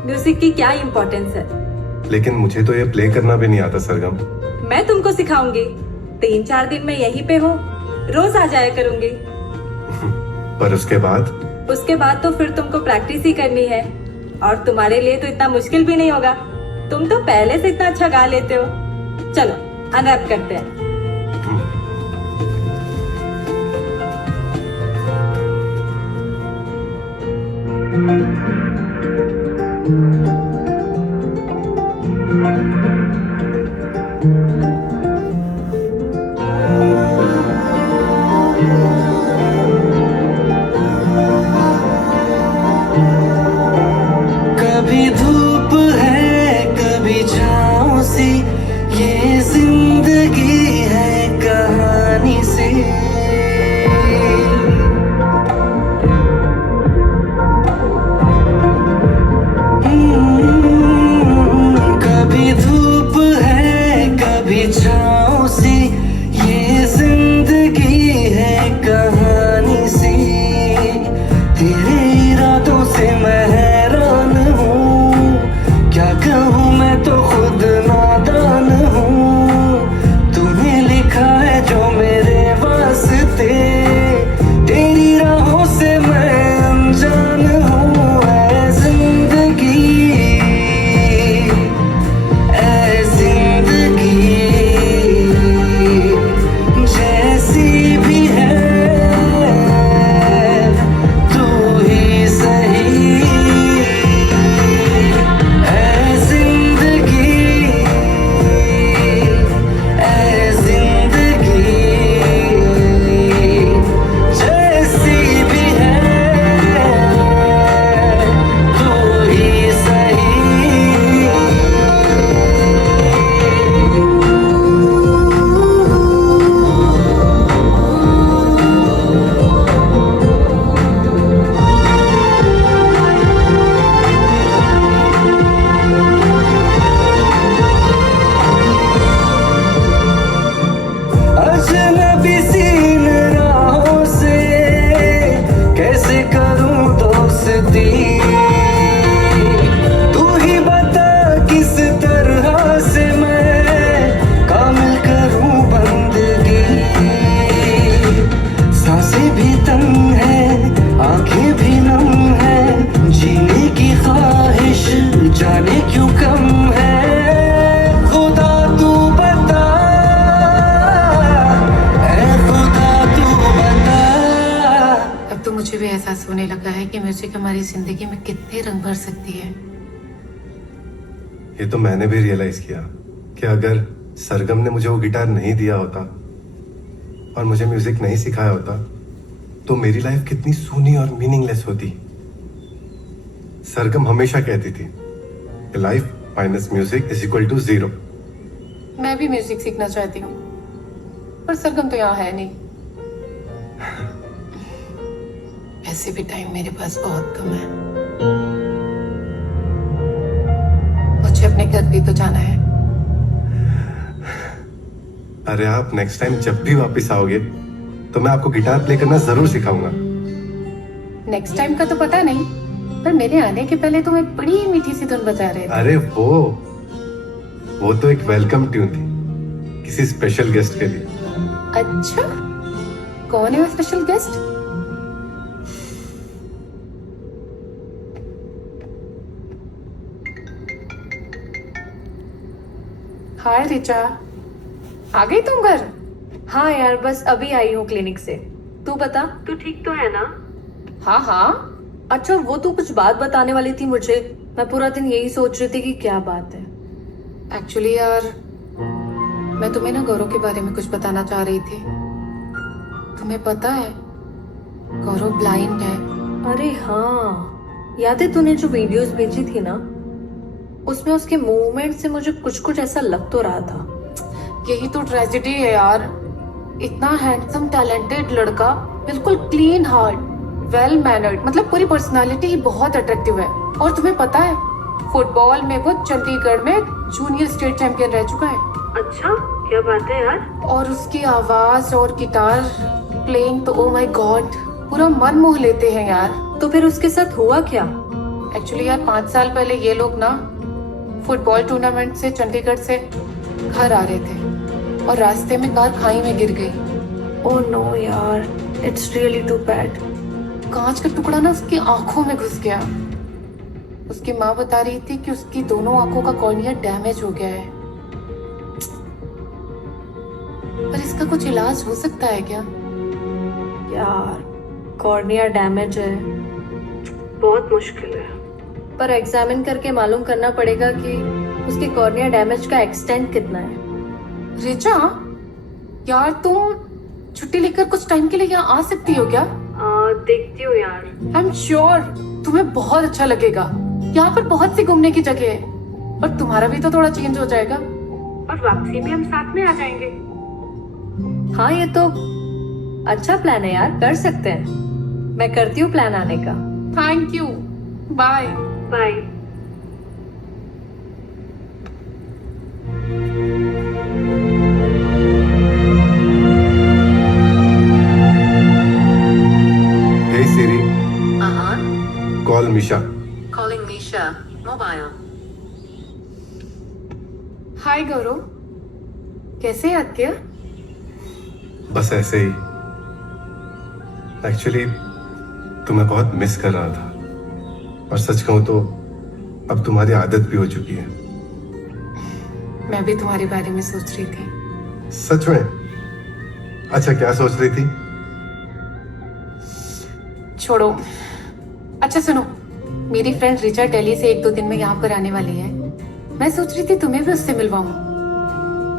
म्यूजिक की क्या इम्पोर्टेंस है। लेकिन मुझे तो ये प्ले करना भी नहीं आता सरगम। मैं तुमको सिखाऊंगी। 3-4 दिन में यहीं पे हो, रोज आ जाया करूंगी। पर उसके बाद? उसके बाद तो फिर तुमको प्रैक्टिस ही करनी है और तुम्हारे लिए तो इतना मुश्किल भी नहीं होगा। तुम तो पहले से इतना अच्छा गा लेते हो। चलो अनरैप करते हैं। कभी धूप है कभी छाँव सी, ये जिंदगी है कहानी सी। अब तो मुझे भी एहसास होने लगा है कि म्यूजिक हमारी जिंदगी में कितने रंग भर सकती है। ये तो मैंने भी रियलाइज किया कि अगर सरगम ने मुझे वो गिटार नहीं दिया होता और मुझे म्यूजिक नहीं सिखाया होता तो मेरी लाइफ कितनी सूनी और मीनिंगलेस होती। सरगम हमेशा कहती थी life minus music is equal to 0। मैं भी म्यूजिक सीखना चाहती हूँ, पर सरगम तो यहाँ है नहीं। ऐसे भी टाइम मेरे पास बहुत कम है। मुझे अपने घर भी तो जाना है। अरे आप नेक्स्ट टाइम जब भी वापस आओगे तो मैं आपको गिटार प्ले करना जरूर सिखाऊंगा। नेक्स्ट टाइम का तो पता नहीं, पर मेरे आने के पहले तुम एक बड़ी मीठी सी धुन बजा रहे थे। अरे वो तो एक वेलकम ट्यून थी किसी स्पेशल गेस्ट के लिए। अच्छा, कौन है वो स्पेशल गेस्ट? हाय रिचा, आ गई तुम घर? हाँ यार, बस अभी आई हूँ क्लिनिक से। तू बता, तू ठीक तो है ना? हाँ हाँ। अच्छा, वो तू कुछ बात बताने वाली थी मुझे। मैं पूरा दिन यही सोच रही थी कि क्या बात है। एक्चुअली यार, मैं तुम्हें ना गौरव के बारे में कुछ बताना चाह रही थी। तुम्हें पता है गौरव ब्लाइंड है। अरे हाँ, याद है तूने जो वीडियोस भेजी थी ना, उसमें उसके मूवमेंट से मुझे कुछ कुछ ऐसा लग तो रहा था। यही तो ट्रेजेडी है यार। इतना हैंडसम टैलेंटेड लड़का, बिल्कुल क्लीन हार्ट, वेल मैनर्ड, मतलब पूरी पर्सनालिटी ही बहुत अट्रैक्टिव है। और तुम्हें पता है फुटबॉल में वो चंडीगढ़ में जूनियर स्टेट चैंपियन रह चुका है। अच्छा, क्या बात है यार। और उसकी आवाज और गिटार प्लेइंग तो ओ माय गॉड, पूरा मन मोह लेते हैं यार। तो फिर उसके साथ हुआ क्या? एक्चुअली यार 5 साल पहले ये लोग ना फुटबॉल टूर्नामेंट से चंडीगढ़ से घर आ रहे थे और रास्ते में कार खाई में गिर गई। ओह नो यार, इट्स रियली टू बैड। कांच का टुकड़ा ना उसकी आंखों में घुस गया। उसकी माँ बता रही थी कि उसकी दोनों आंखों का कॉर्निया डैमेज हो गया है। पर इसका कुछ इलाज हो सकता है क्या? यार, कॉर्निया डैमेज है, बहुत मुश्किल है। पर एग्जामिन करके मालूम करना पड़ेगा कि उसके कॉर्निया डैमेज का एक्सटेंट कितना है। रिचा, यार तुम छुट्टी लेकर कुछ टाइम के लिए यहाँ आ सकती हो क्या? देखती हूँ यार। आई एम श्योर तुम्हें बहुत अच्छा लगेगा। यहाँ पर बहुत सी घूमने की जगह है और तुम्हारा भी तो थोड़ा चेंज हो जाएगा। और वापसी में हम साथ में आ जाएंगे। हाँ, ये तो अच्छा प्लान है यार, कर सकते हैं। मैं करती हूँ प्लान आने का। Thank you, bye bye. Hey Siri, call Misha. Calling Misha. Mobile. Hi Gaurav, कैसे याद किया? बस ऐसे ही। एक्चुअली तुम्हें बहुत मिस कर रहा था और सच कहूं तो अब तुम्हारी आदत भी हो चुकी है। मैं भी तुम्हारे बारे में सोच रही थी। सच में? अच्छा, क्या सोच रही थी? छोड़ो। अच्छा सुनो, मेरी फ्रेंड रिचा दिल्ली से 1-2 दिन में यहाँ पर आने वाली है। मैं सोच रही थी तुम्हें भी उससे मिलवाऊं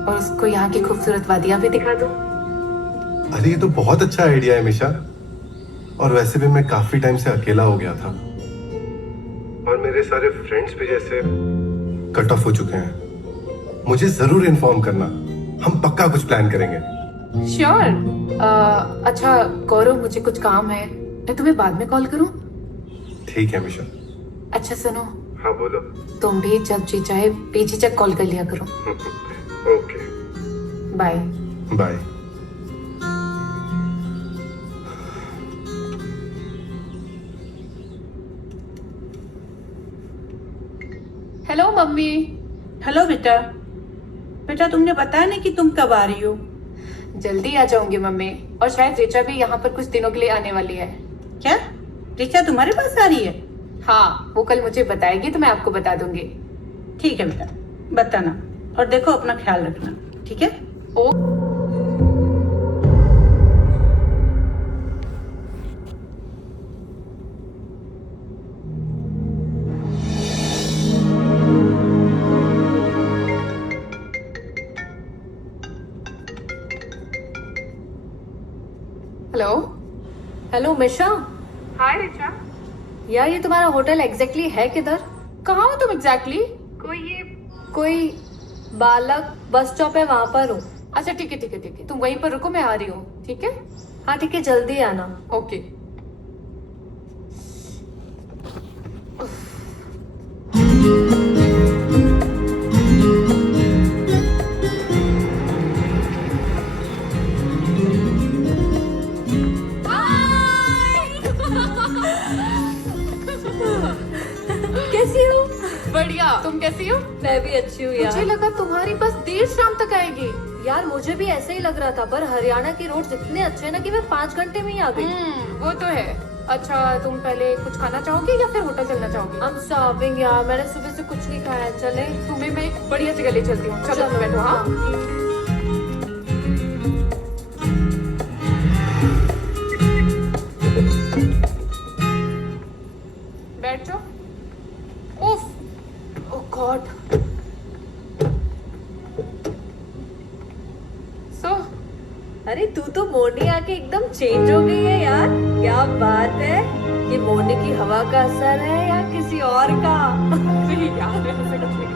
और उसको यहाँ की खूबसूरत वादियां भी दिखा दूं। अरे ये तो बहुत अच्छा आइडिया है मिशा। और वैसे भी मैं काफी टाइम से अकेला हो गया था और मेरे सारे फ्रेंड्स भी जैसे कट ऑफ हो चुके हैं। मुझे जरूर इन्फॉर्म करना, हम पक्का कुछ प्लान करेंगे। श्योर। अच्छा गौरव, मुझे कुछ काम है, मैं तुम्हें बाद में कॉल करूं? ठीक है मिशा। अच्छा सुनो, हाँ बोलो। तुम भी जब जी चाहे बेझिझक कॉल कर लिया करो। Okay, bye bye. Hello mummy. Hello बेटा। बेटा, तुमने बताया नहीं कि तुम कब आ रही हो? जल्दी आ जाऊंगी मम्मी, और शायद रिचा भी यहाँ पर कुछ दिनों के लिए आने वाली है। क्या रिचा तुम्हारे पास आ रही है? हाँ, वो कल मुझे बताएगी तो मैं आपको बता दूंगी। ठीक है बेटा, बताना। और देखो, अपना ख्याल रखना, ठीक है? ओ हेलो मिशा। हाय रिचा। यार ये तुम्हारा होटल एग्जैक्टली है किधर? कहाँ हो तुम एग्जैक्टली? कोई बालक बस स्टॉप है, वहां पर हूँ। अच्छा ठीक है, तुम वहीं पर रुको, मैं आ रही हूँ। ठीक है? हाँ ठीक है, जल्दी आना। ओके। कैसी हो? बढ़िया, तुम कैसी हो? मैं भी अच्छी हूँ यार। मुझे लगा तुम्हारी बस देर शाम तक आएगी। यार मुझे भी ऐसे ही लग रहा था, पर हरियाणा की रोड इतने अच्छे हैं ना कि मैं 5 घंटे में ही आ गई। वो तो है। अच्छा तुम पहले कुछ खाना चाहोगे या फिर होटल चलना चाहोगे? I'm starving यार, मैंने सुबह से कुछ नहीं खाया। चले? तुम्हें मैं एक बढ़िया जगह ले चलती हूँ। चलो बैठो। हाँ बैठ जाओ। उफ, ओह गॉड। सो अरे तू तो मोरनी आके एकदम चेंज हो गई है यार, क्या बात है। ये मोरनी की हवा का असर है या किसी और का? यार ऐसे कुछ नहीं।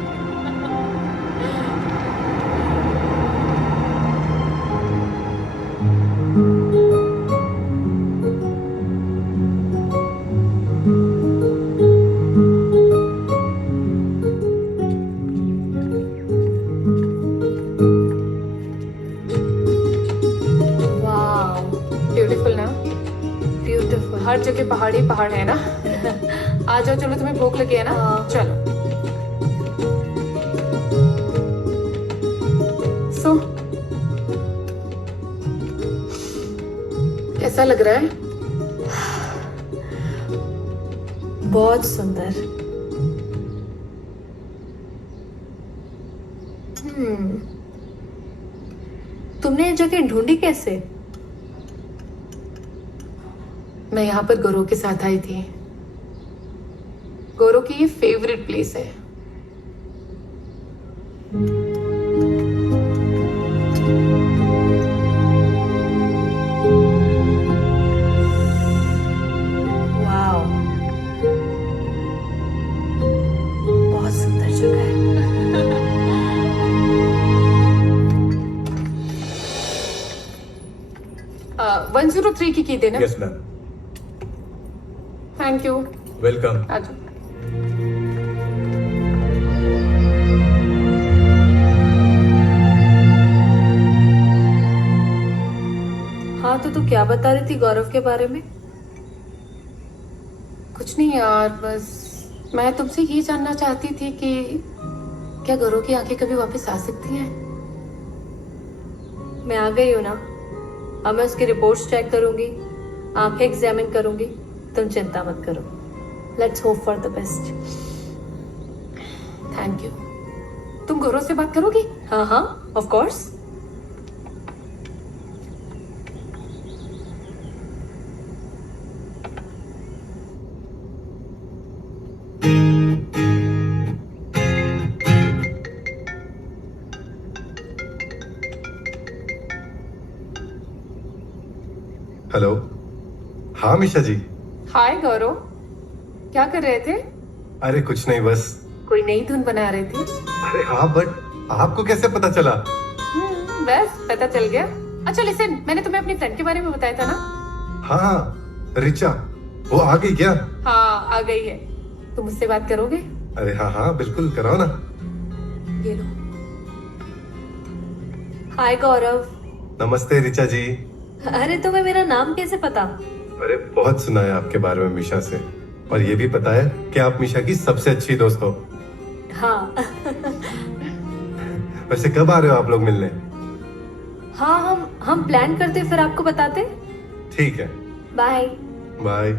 ब्यूटीफुल ना? ब्यूटीफुल। हर जगह पहाड़ी पहाड़ है ना। आ जाओ, चलो तुम्हें भूख लगी है ना? चलो। सो कैसा लग रहा है? बहुत सुंदर। तुमने ये जगह ढूंढी कैसे? मैं यहाँ पर गौरव के साथ आई थी। गौरव की ये फेवरेट प्लेस है। वाओ, बहुत सुंदर जगह है। 103 की की देना। Yes ma'am. Thank you. Welcome. आ जाओ। हाँ तो तू क्या बता रही थी गौरव के बारे में? कुछ नहीं यार, बस मैं तुमसे ये जानना चाहती थी कि क्या गौरव की आंखें कभी वापस आ सकती हैं? मैं आ गई हूँ ना, अब मैं उसकी रिपोर्ट्स चेक करूंगी, आंखें एग्जामिन करूंगी। तुम चिंता मत करो। Let's hope for the best. Thank you. तुम गौरव से बात करोगी? हाँ हाँ, ऑफ कोर्स। हेलो। हाँ मिशा जी। हाय गौरव, क्या कर रहे थे? अरे कुछ नहीं, बस। कोई नई धुन बना रहे थे? अरे हाँ, बट आपको कैसे पता चला? बस पता चल गया। अच्छा लिसन, मैंने तुम्हें अपनी फ्रेंड के बारे में बताया था ना? हाँ हाँ, रिचा। वो आ गई क्या? हाँ आ गई है। तुम मुझसे बात करोगे? अरे हाँ हाँ, बिल्कुल, कराओ ना। ये लो। हाय गौरव। नमस्ते रिचा जी। अरे तुम्हें मेरा नाम कैसे पता? अरे बहुत सुना है आपके बारे में मीशा से, और ये भी पता है कि आप मीशा की सबसे अच्छी दोस्त हो। हाँ। वैसे कब आ रहे हो आप लोग मिलने? हाँ हम प्लान करते फिर आपको बताते। ठीक है। Bye bye.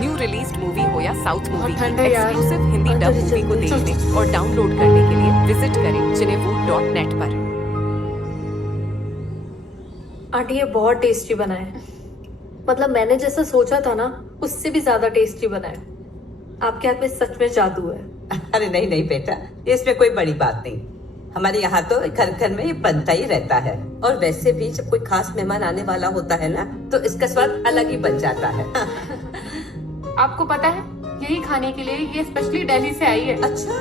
New released movie हो या साउथ मूवी, ठंड है यार। एक्सक्लूसिव हिंदी डब मूवी को देखने और डाउनलोड करने के लिए विजिट करें cinewood.net पर। आंटी ये बहुत टेस्टी बना है। मतलब मैंने जैसा सोचा था ना, उससे भी ज्यादा टेस्टी बना है। आपके हाथ में सच में जादू है। अरे नहीं नहीं बेटा, इसमें कोई बड़ी बात नहीं। हमारे यहाँ तो घर घर में ये बनता ही रहता है। और वैसे भी जब कोई खास मेहमान आने वाला होता है ना, तो इसका स्वाद अलग ही बन जाता है। आपको पता है, यही खाने के लिए ये स्पेशली दिल्ली से आई है। अच्छा।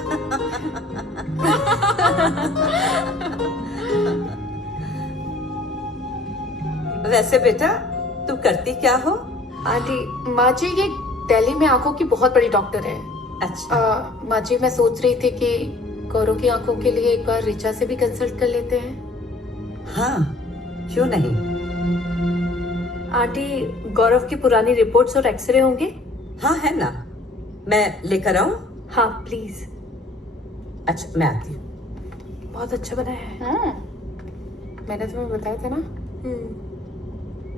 वैसे बेटा तू करती क्या हो? आंटी, माँ जी ये दिल्ली में आंखों की बहुत बड़ी डॉक्टर है। अच्छा। माँ जी मैं सोच रही थी कि गौरव की आंखों के लिए एक बार रिचा से भी कंसल्ट कर लेते हैं। हाँ, क्यों नहीं। आंटी, गौरव की पुरानी रिपोर्ट्स और एक्सरे होंगे? हाँ है ना, मैं लेकर आऊं? हाँ प्लीज। अच्छा मैं आती हूँ। बहुत अच्छा बनाया है। मैंने तुम्हें बताया था ना।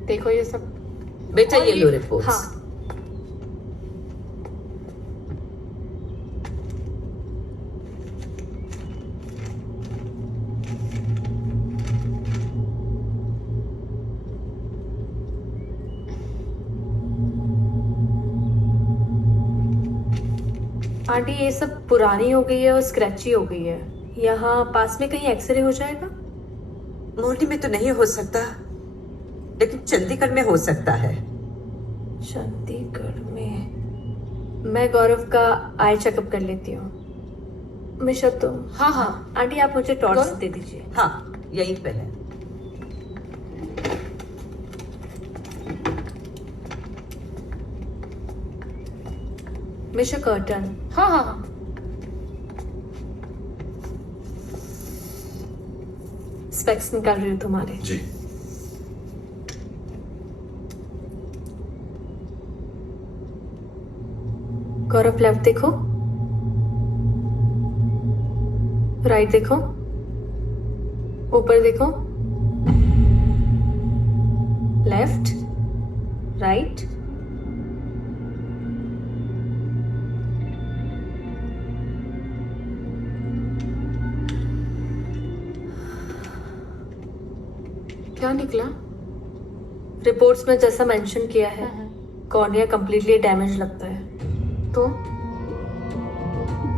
देखो ये सब। बेटा ये लो रिपोर्ट्स। हाँ। आंटी ये सब पुरानी हो गई है और स्क्रैची हो गई है। यहाँ पास में कहीं एक्सरे हो जाएगा? मोरनी में तो नहीं हो सकता, लेकिन चंडीगढ़ में हो सकता है। चंडीगढ़ में? मैं गौरव का आई चेकअप कर लेती हूँ। मिशा तुम? हाँ हाँ। आंटी आप मुझे टॉर्च दे दीजिए। हाँ यहीं पे है। मिशा कर्टन। हाँ हाँ हाँ। स्पेक्स निकाल रही हूँ तुम्हारे। जी। गौरव लेफ्ट देखो, राइट देखो, ऊपर देखो, लेफ्ट, राइट, क्या निकला? रिपोर्ट्स में जैसा मेंशन किया है, कॉर्निया कंप्लीटली डैमेज लगता है। तो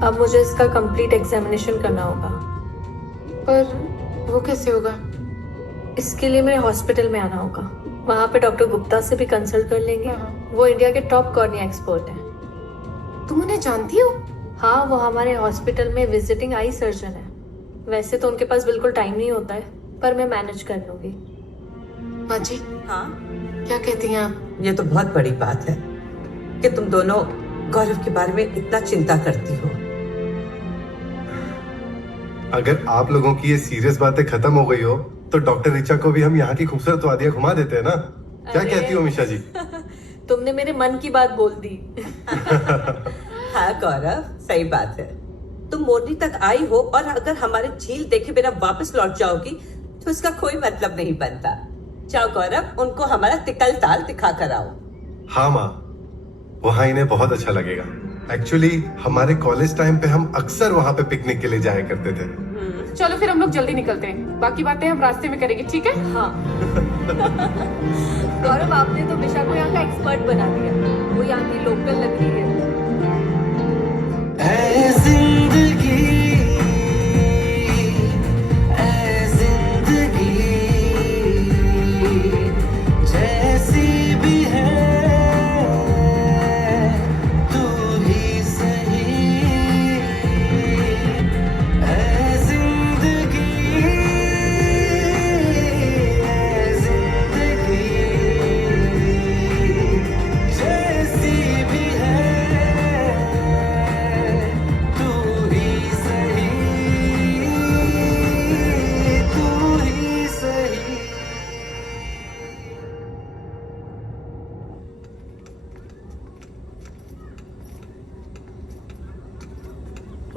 अब मुझे इसका कंप्लीट एग्जामिनेशन करना होगा। पर वो कैसे होगा? इसके लिए मेरे हॉस्पिटल में आना होगा। वहाँ पे डॉक्टर गुप्ता से भी कंसल्ट कर लेंगे। वो इंडिया के टॉप कॉर्निया एक्सपर्ट हैं। तुम उन्हें जानती हो? हाँ, वो हमारे हॉस्पिटल में विजिटिंग आई सर्जन है। वैसे तो उनके पास बिल्कुल टाइम नहीं होता है, पर मैं मैनेज कर लूंगी। माँ जी। हाँ क्या कहती हैं आप? ये तो बहुत बड़ी बात है कि तुम दोनों गौरव के बारे में इतना चिंता करती हो। अगर आप लोगों की ये सीरियस बातें खत्म हो गई हो तो डॉक्टर रिचा को भी हम यहाँ की खूबसूरत वादियाँ घुमा देते हैं ना। क्या कहती हो मिशा जी? तुमने मेरे मन की बात बोल दी। हाँ गौरव, सही बात है। तुम मोरनी तक आई हो और अगर हमारे झील देखे बिना वापस लौट जाओगी तो इसका कोई मतलब नहीं बनता। जाओ गौरव, उनको हमारा तिकल ताल दिखा कर आओ। हाँ माँ, वहाँ इन्हें बहुत अच्छा लगेगा। एक्चुअली हमारे कॉलेज टाइम पे हम अक्सर वहाँ पे पिकनिक के लिए जाया करते थे। चलो फिर हम लोग जल्दी निकलते हैं, बाकी बातें हम रास्ते में करेंगे, ठीक है? हाँ। गौरव, आपने तो मिशा को यहाँ का एक्सपर्ट बना दिया। वो यहाँ की लोकल लग रही है।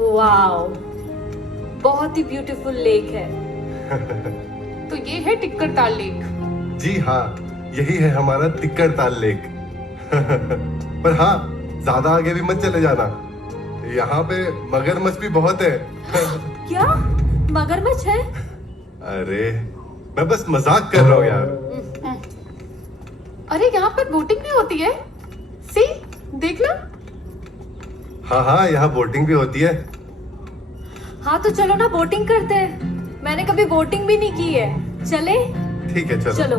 वाओ, बहुत ही ब्यूटीफुल लेक है। तो ये है टिक्कर ताल लेक। जी हाँ, यही है हमारा टिक्कर ताल लेक। पर हाँ, ज्यादा आगे भी मत चले जाना, यहाँ पे मगरमच्छ भी बहुत है। क्या मगरमच्छ है? अरे मैं बस मजाक कर रहा हूँ यार। अरे यहाँ पर बोटिंग भी होती है। सी, देखना। हाँ हाँ, यहाँ बोटिंग भी होती है। हाँ तो चलो ना बोटिंग करते हैं। मैंने कभी बोटिंग भी नहीं की है। चले? ठीक है, चलो। चलो।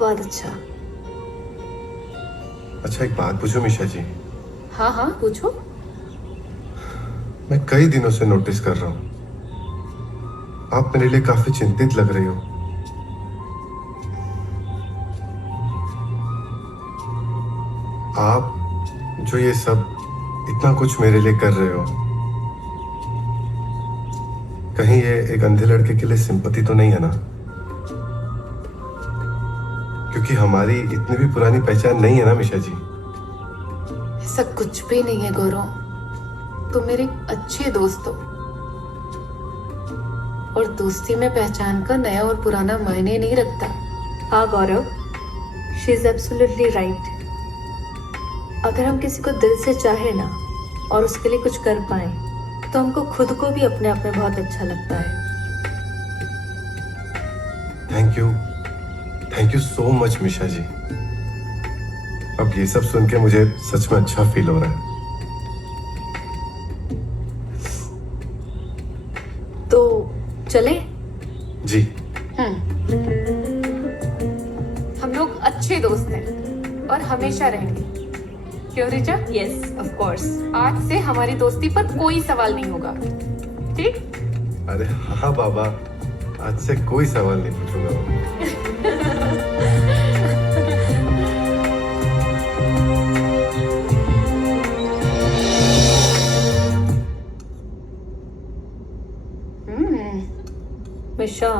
बहुत अच्छा। अच्छा, एक बात पूछूं मिशा जी? हाँ हाँ पूछो। मैं कई दिनों से नोटिस कर रहा हूं, आप मेरे लिए काफी चिंतित लग रही हो। आप जो ये सब इतना कुछ मेरे लिए कर रहे हो, कहीं ये एक अंधे लड़के के लिए सिंपैथी तो नहीं है ना? क्योंकि हमारी इतनी भी पुरानी पहचान नहीं है ना मिशा जी? ऐसा कुछ भी नहीं है गौरव, तुम मेरे अच्छे दोस्त हो और दोस्ती में पहचान का नया और पुराना मायने नहीं रखता। हाँ गौरव, शी इज एब्सोल्युटली राइट। अगर हम किसी को दिल से चाहे ना और उसके लिए कुछ कर पाए तो हमको खुद को भी अपने आप में बहुत अच्छा लगता है। थैंक यू सो मच मिशा जी। अब ये सब सुन के मुझे सच में अच्छा फील हो रहा है। तो चले? जी। हम लोग अच्छे दोस्त हैं और हमेशा रहेंगे। क्यों रिचा? Yes of course. आज से हमारी दोस्ती पर कोई सवाल नहीं होगा, ठीक? अरे हाँ बाबा, आज से कोई सवाल नहीं पूछूंगा। मिशा,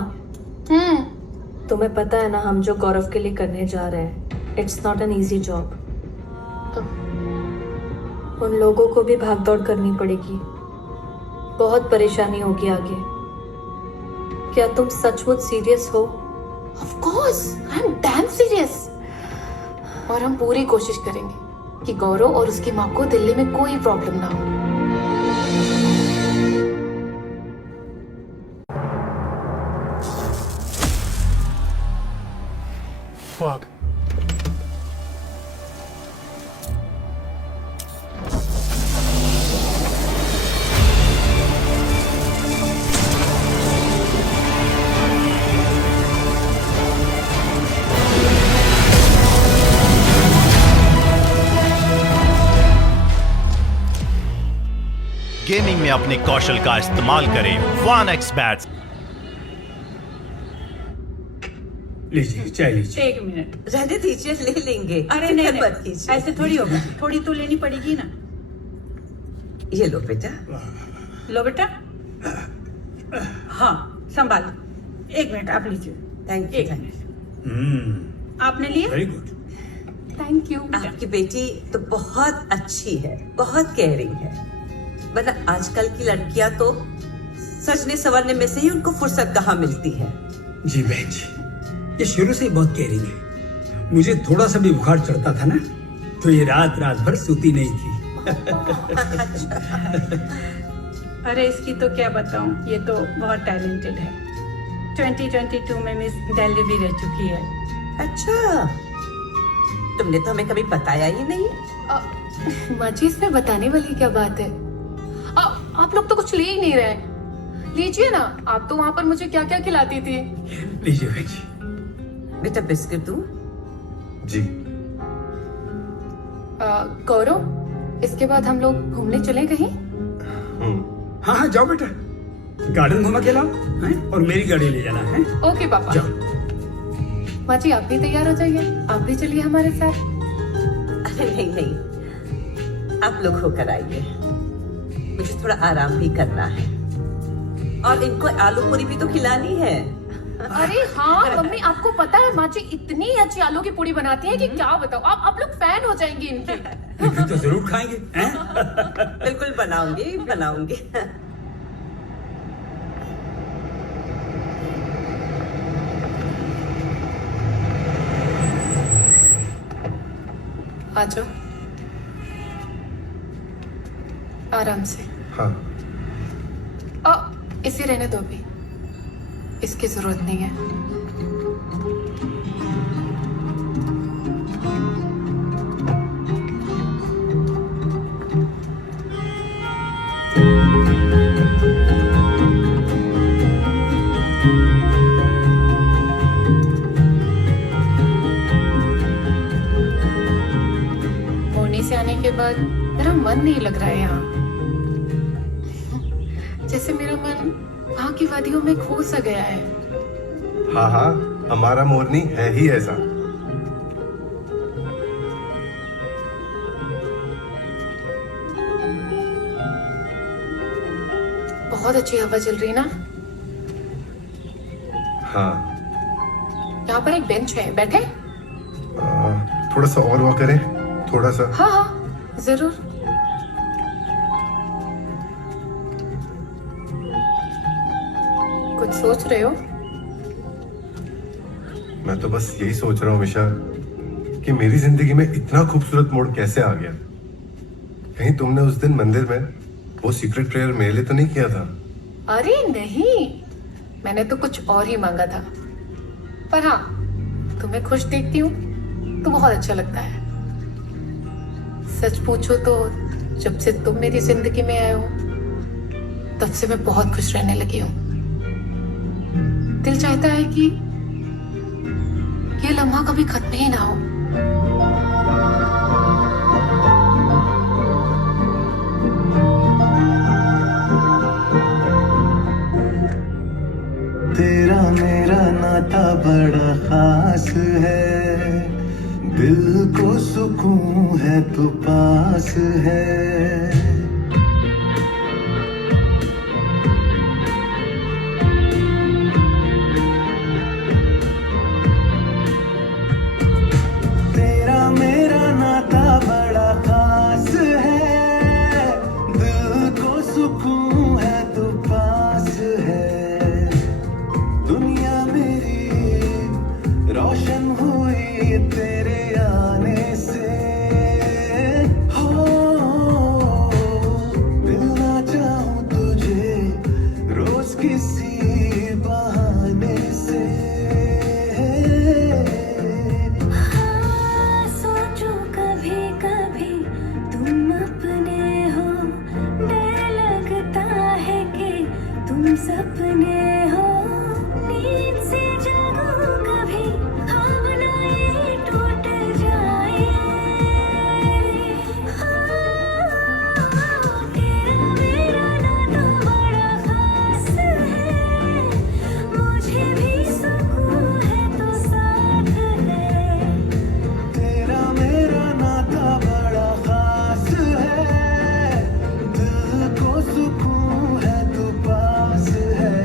तुम्हें पता है ना हम जो गौरव के लिए करने जा रहे हैं, it's not an easy job. उन लोगों को भी भाग दौड़ करनी पड़ेगी, बहुत परेशानी होगी आगे। क्या तुम सचमुच सीरियस हो? Of course, I'm damn serious. और हम पूरी कोशिश करेंगे कि गौरव और उसकी माँ को दिल्ली में कोई प्रॉब्लम ना हो। Fuck. गेमिंग में अपने कौशल का इस्तेमाल करें 1x बैट्स। लीजिए चाय लीजिए। एक मिनट, रहने दीजिए, ले लेंगे। अरे फिक्र नहीं मत नहीं, कीजिए। ऐसे थोड़ी होगा, थोड़ी तो लेनी पड़ेगी ना। ये लो बेटा। लो बेटा। हाँ संभालो। एक मिनट आप लीजिए। Thank you. एक मिनट। आपने लिया? Very good. Thank you. आपकी बेटी तो बहुत अच्छी है, बहुत केयरिंग है, वरना आजकल की लड़कियां तो सजने संवरने में से ही उनको फुर्सत कहाँ मिलती है। जी बहन जी, ये शुरू से ही बहुत केयरिंग है। मुझे थोड़ा सा भी बुखार चढ़ता था ना तो ये रात भर सोती नहीं थी। अरे इसकी तो क्या बताऊं, ये तो बहुत टैलेंटेड है। 2022 में मिस दिल्ली भी रह चुकी है। अच्छा, तुमने तो हमें कभी बताया ही नहीं। माची, इसमें बताने वाली क्या बात है? आप लोग तो कुछ ले ही नहीं रहे। लीजिए ना, आप तो वहां पर मुझे क्या क्या खिलाती थी। लीजिए बहन जी। बेटा बिस्किट दूं? जी। गौरव, इसके बाद हम लोग घूमने चले कहीं? हाँ हाँ जाओ बेटा, गार्डन घुमा के लाओ हैं? और मेरी गाड़ी ले जाना है। ओके पापा। जाओ। माँ जी, आप भी तैयार हो जाइए, आप भी चलिए हमारे साथ। अरे नहीं नहीं, आप लोग होकर आइए, मुझे थोड़ा आराम भी करना है और इनको आलू पूरी भी तो खिलानी है। अरे हाँ मम्मी, आपको पता है माँ जी इतनी अच्छी आलू की पूरी बनाती है कि क्या बताओ। आप लोग फैन हो जाएंगे इनके। फिर तो जरूर खाएंगे हैं? बिल्कुल बनाऊंगी बनाऊंगी। आ जाओ, आराम से। हाँ। इसे रहने दो भी, इसकी जरूरत नहीं है। मोरनी से आने के बाद मेरा मन नहीं लग रहा है यहाँ, जैसे मेरा मन वहाँ की वादियों में खो सा गया है। हाँ हाँ, हमारा मोरनी है ही ऐसा। बहुत अच्छी हवा चल रही ना। हाँ। यहाँ पर एक बेंच है, बैठे? थोड़ा सा और वॉक करें, थोड़ा सा। हाँ हाँ जरूर। कुछ सोच रहे हो? मैं तो बस यही सोच रहा हूँ हमेशा कि मेरी जिंदगी में इतना खूबसूरत मोड़ कैसे आ गया। कहीं तुमने उस दिन मंदिर में वो सीक्रेट प्रेयर मेरे लिए तो नहीं किया था? अरे नहीं, मैंने तो कुछ और ही मांगा था। पर हाँ, तुम्हें खुश देखती हूँ तो बहुत अच्छा लगता है। सच पूछो तो जब से तुम मेरी जिंदगी में आए हो तब से मैं बहुत खुश रहने लगी हूँ। दिल चाहता है कि ये लम्हा कभी खत्म ही ना हो। तेरा मेरा नाता बड़ा खास है, दिल को सुकून है तो पास है। तेरा मेरा नाता बड़ा खास है, दिल को सुकून है तो पास है। दुनिया मेरी रोशन हुई तेरे आने से, हो मिलना चाहूं तुझे रोज किसी बहाने से। हाँ, सोचो कभी कभी तुम अपने हो, डर लगता है कि तुम सपने हो। नींद से जागो कभी, भावना ये टूट जाए। हाँ, तेरा मेरा नाता बड़ा खास है, मुझे भी सुकून है तो साथ है। तेरा मेरा नाता बड़ा खास है, दिल को सुकून है तो पास है।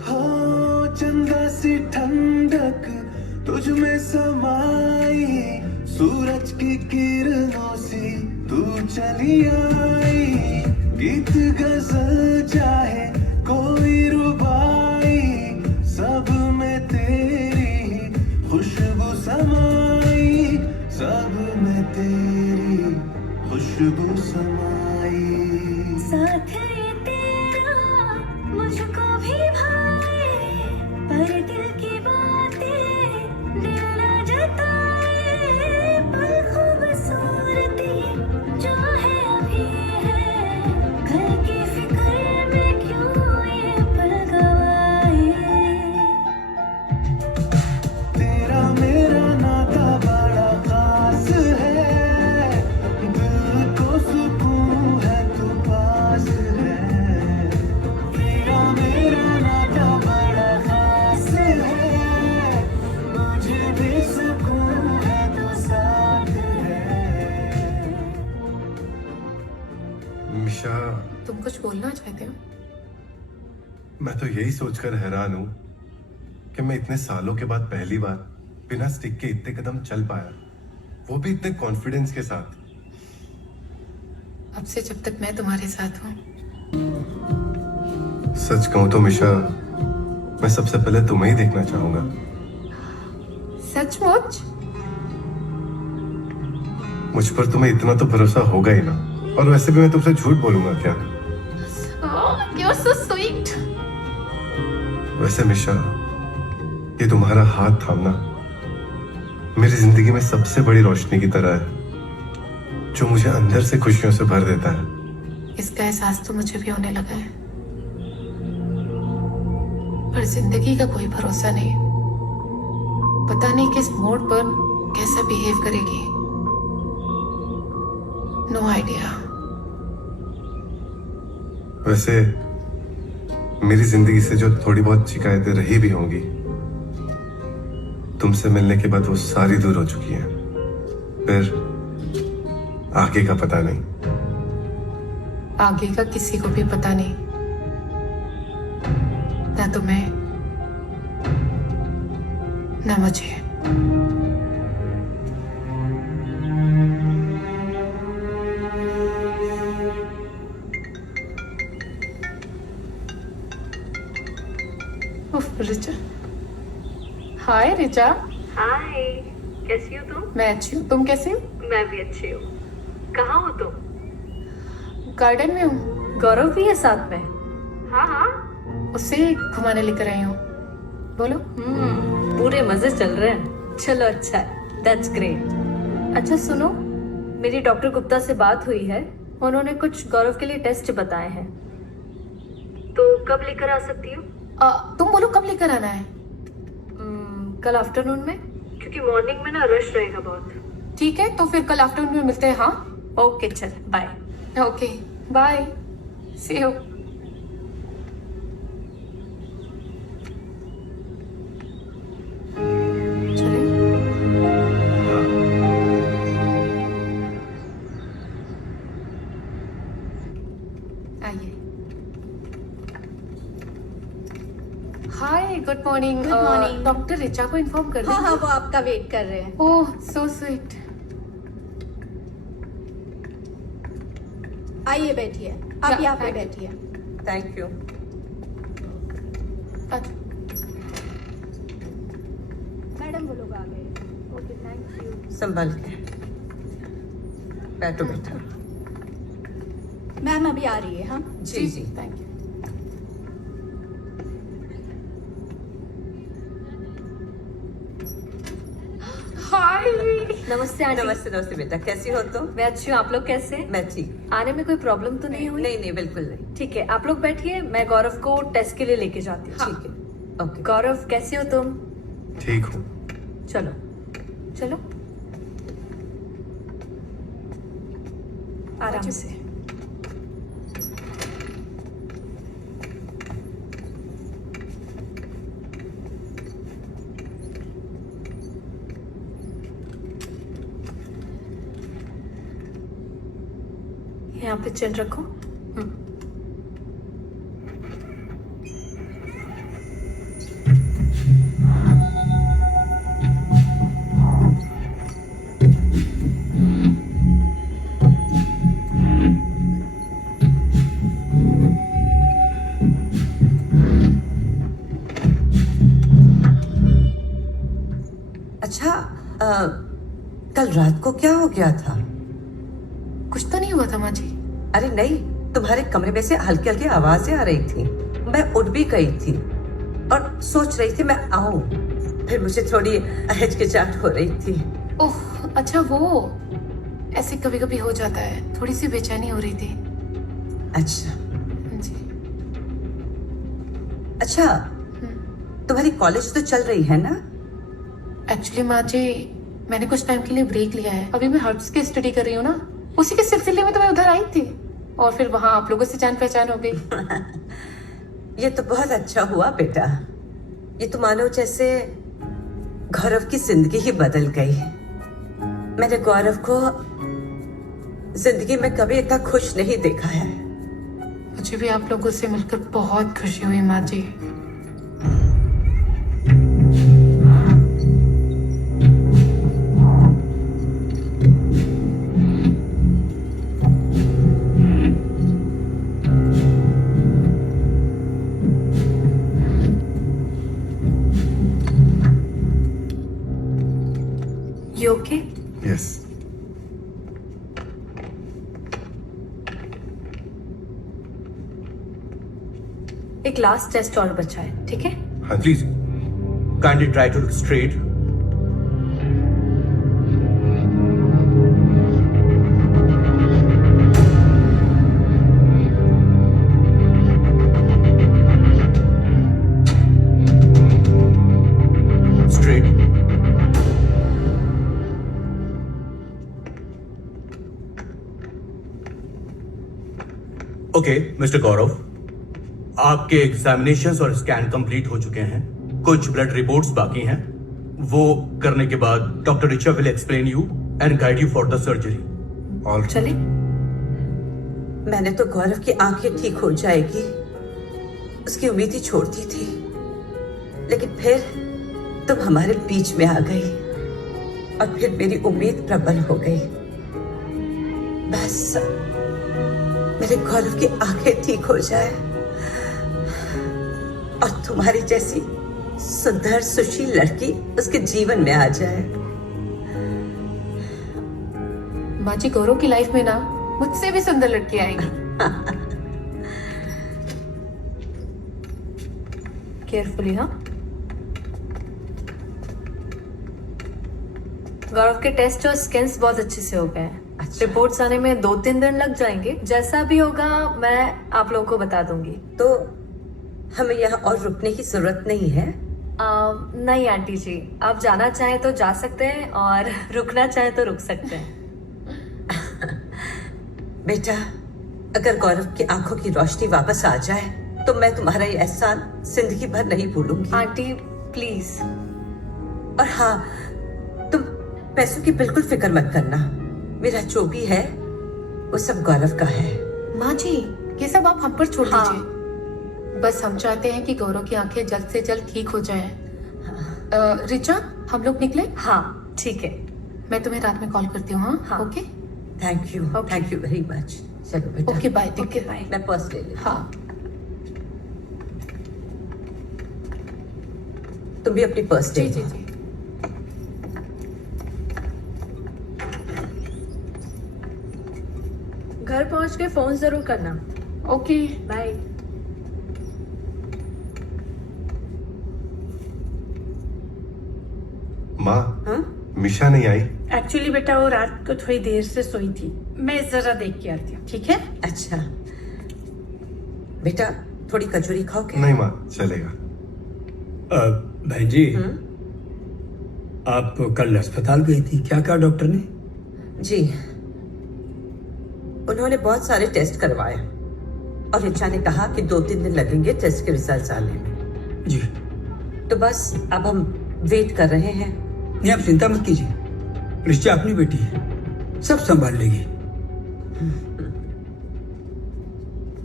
हो चंदा सी ठंडक तुझ में समाई, सूरज की किरणों सी तू चली आई। गीत गजल चाहे कोई रुबाई, सब में तेरी खुशबू समाई, सब में तेरी खुशबू समाई। जानते हो? मैं तो यही सोचकर हैरान हूं कि मैं इतने सालों के बाद पहली बार बिना स्टिक के इतने कदम चल पाया, वो भी इतने कॉन्फिडेंस के साथ। अब से जब तक मैं तुम्हारे साथ हूँ। सच कहूं तो मिशा, मैं सबसे पहले तुम्हें ही देखना चाहूंगा। सचमुच? मुझ पर तुम्हें इतना तो भरोसा होगा ही ना, और वैसे भी मैं तुमसे झूठ बोलूंगा क्या? You're so sweet. वैसे मिशा, ये तुम्हारा हाथ थामना मेरी जिंदगी में सबसे बड़ी रोशनी की तरह है, जो मुझे अंदर से खुशियों से भर देता है। इसका एहसास तो मुझे भी होने लगा है, पर जिंदगी का कोई भरोसा नहीं। पता नहीं किस मोड़ पर कैसा बिहेव करेगी। No idea. वैसे मेरी जिंदगी से जो थोड़ी बहुत शिकायतें रही भी होंगी, तुमसे मिलने के बाद वो सारी दूर हो चुकी हैं। फिर आगे का पता नहीं। आगे का किसी को भी पता नहीं, ना तुम्हें ना मुझे। उफ, रिचा। हाय रिचा। हाय, कैसी हो तुम? मैं अच्छी हूँ, तुम कैसी हो? मैं भी अच्छी हूँ। कहाँ हो तुम? गार्डन में हूँ। गौरव भी है साथ में? हाँ हाँ। उसे घुमाने लेकर आई हूँ। बोलो। पूरे मजे चल रहे हैं। चलो अच्छा है, दैट्स ग्रेट। अच्छा सुनो, मेरी डॉक्टर गुप्ता से बात हुई है, उन्होंने कुछ गौरव के लिए टेस्ट बताए हैं, तो कब लेकर आ सकती हो? तुम बोलो कब लेकर आना है? कल आफ्टरनून में, क्योंकि मॉर्निंग में ना रश रहेगा बहुत। ठीक है, तो फिर कल आफ्टरनून में मिलते हैं। हाँ ओके, चल बाय। Okay bye, see you. आइए। Hi, good morning. Good morning. Doctor Richa को इन्फॉर्म कर हाँ हाँ, दीजिए। वो आपका वेट कर रहे हैं। ओह सो स्वीट। आइए बैठिए, Yeah, आप यहाँ पे thank you. बैठिए। Thank you. मैडम वो लोग आ गए। Okay, thank you. संभल के बैठो बेटा। मैम अभी आ रही है। हाँ जी जी। Thank you. हाय। नमस्ते आंटी। नमस्ते नमस्ते बेटा, कैसी हो तुम? मैं अच्छी हूँ, आप लोग कैसे? मैं ठीक। आने में कोई प्रॉब्लम तो नहीं हुई? नहीं नहीं, बिल्कुल नहीं। ठीक है, आप लोग बैठिए, मैं गौरव को टेस्ट के लिए लेके जाती हूँ। ठीक है, ओके। गौरव कैसे हो तुम? ठीक हूँ। चलो चलो, आराम से। यहाँ पे चल रखो। अच्छा, कल रात को क्या हो गया था? कुछ तो नहीं हुआ था माँ जी। अरे नहीं, तुम्हारे कमरे में से हल्की हल्की आवाजें आ रही थी। मैं उठ भी गई थी और सोच रही थी मैं आऊं, फिर मुझे थोड़ी हिचकिचाहट हो रही थी। ओह अच्छा, वो ऐसे कभी कभी हो जाता है, थोड़ी सी बेचैनी हो रही थी। अच्छा जी। अच्छा, तुम्हारी कॉलेज तो चल रही है ना? एक्चुअली माँ जी, मैंने कुछ टाइम के लिए ब्रेक लिया है। अभी मैं हर्ब्स की स्टडी कर रही हूँ ना, उसी के सिलसिले में तो मैं उधर आई थी, और फिर वहां आप लोगों से जान पहचान हो गई। ये तो बहुत अच्छा हुआ बेटा। ये तो मानो जैसे गौरव की जिंदगी ही बदल गई। मैंने गौरव को जिंदगी में कभी इतना खुश नहीं देखा है। मुझे भी आप लोगों से मिलकर बहुत खुशी हुई माँ जी। You okay? यस। एक लास्ट टेस्ट और बचा है, ठीक है? हाँ जी। Please kindly try to look straight. Straight. Okay mister Gaurav, आपके एग्जामिनेशंस और स्कैन कंप्लीट हो चुके हैं। कुछ ब्लड रिपोर्ट्स बाकी हैं, वो करने के बाद doctor Richa will explain you and guide you for the surgery. All चले। मैंने तो गौरव की आंखें ठीक हो जाएगी उसकी उम्मीद ही छोड़ दी थी, लेकिन फिर तुम हमारे बीच में आ गई और फिर मेरी उम्मीद प्रबल हो गई। बस मेरे गौरव की आंखें ठीक हो जाए और तुम्हारी जैसी सुंदर सुशील लड़की उसके जीवन में आ जाए। माँ जी, गौरव की लाइफ में ना मुझसे भी सुंदर लड़की आएगी। केयरफुली, हाँ। गौरव के टेस्ट और स्कैन्स बहुत अच्छे से हो गए हैं। अच्छा। रिपोर्ट्स आने में 2-3 दिन लग जाएंगे। जैसा भी होगा मैं आप लोगों को बता दूंगी। तो हमें यहाँ और रुकने की जरूरत नहीं है। नहीं आंटी जी, आप जाना चाहें तो जा सकते हैं और रुकना चाहें तो रुक सकते हैं। बेटा, अगर गौरव की आंखों की रोशनी वापस आ जाए तो मैं तुम्हारा ये एहसान जिंदगी भर नहीं भूलूंगी। Aunty please. और हाँ, तुम पैसों की बिल्कुल फिक्र मत करना। मेरा जो भी है वो सब गौरव का है। माँ जी, ये सब आप हम पर छोड़ हाँ। दीजिए। बस हम चाहते हैं कि गौरव की आंखें जल्द से जल्द ठीक हो जाएं। रिचा, हम लोग निकले? हाँ ठीक है। मैं तुम्हें रात में कॉल करती हूँ। हाँ, हाँ। Okay thank you very much. चलो बेटा। Okay, bye. Okay bye. मैं पर्स ले लेती हूँ। हाँ। तुम भी अपनी पर्स ले जी लो। जी जी। घर पहुंच के फोन जरूर करना। ओके। बाय। माँ, हाँ? मिशा नहीं आई? एक्चुअली बेटा वो रात को थोड़ी देर से सोई थी। मैं जरा देख के आती हूँ, ठीक है? अच्छा बेटा, थोड़ी कचौरी खाओगे? नहीं माँ, चलेगा। बहन जी, आप कल अस्पताल गई थी, क्या कहा डॉक्टर ने? जी, उन्होंने बहुत सारे टेस्ट करवाए और रिचा ने कहा कि 2-3 दिन लगेंगे टेस्ट के रिजल्ट्स आने में। जी। तो बस अब हम वेट कर रहे हैं। नहीं, आप चिंता मत कीजिए, रिचा अपनी बेटी है, सब संभाल लेगी।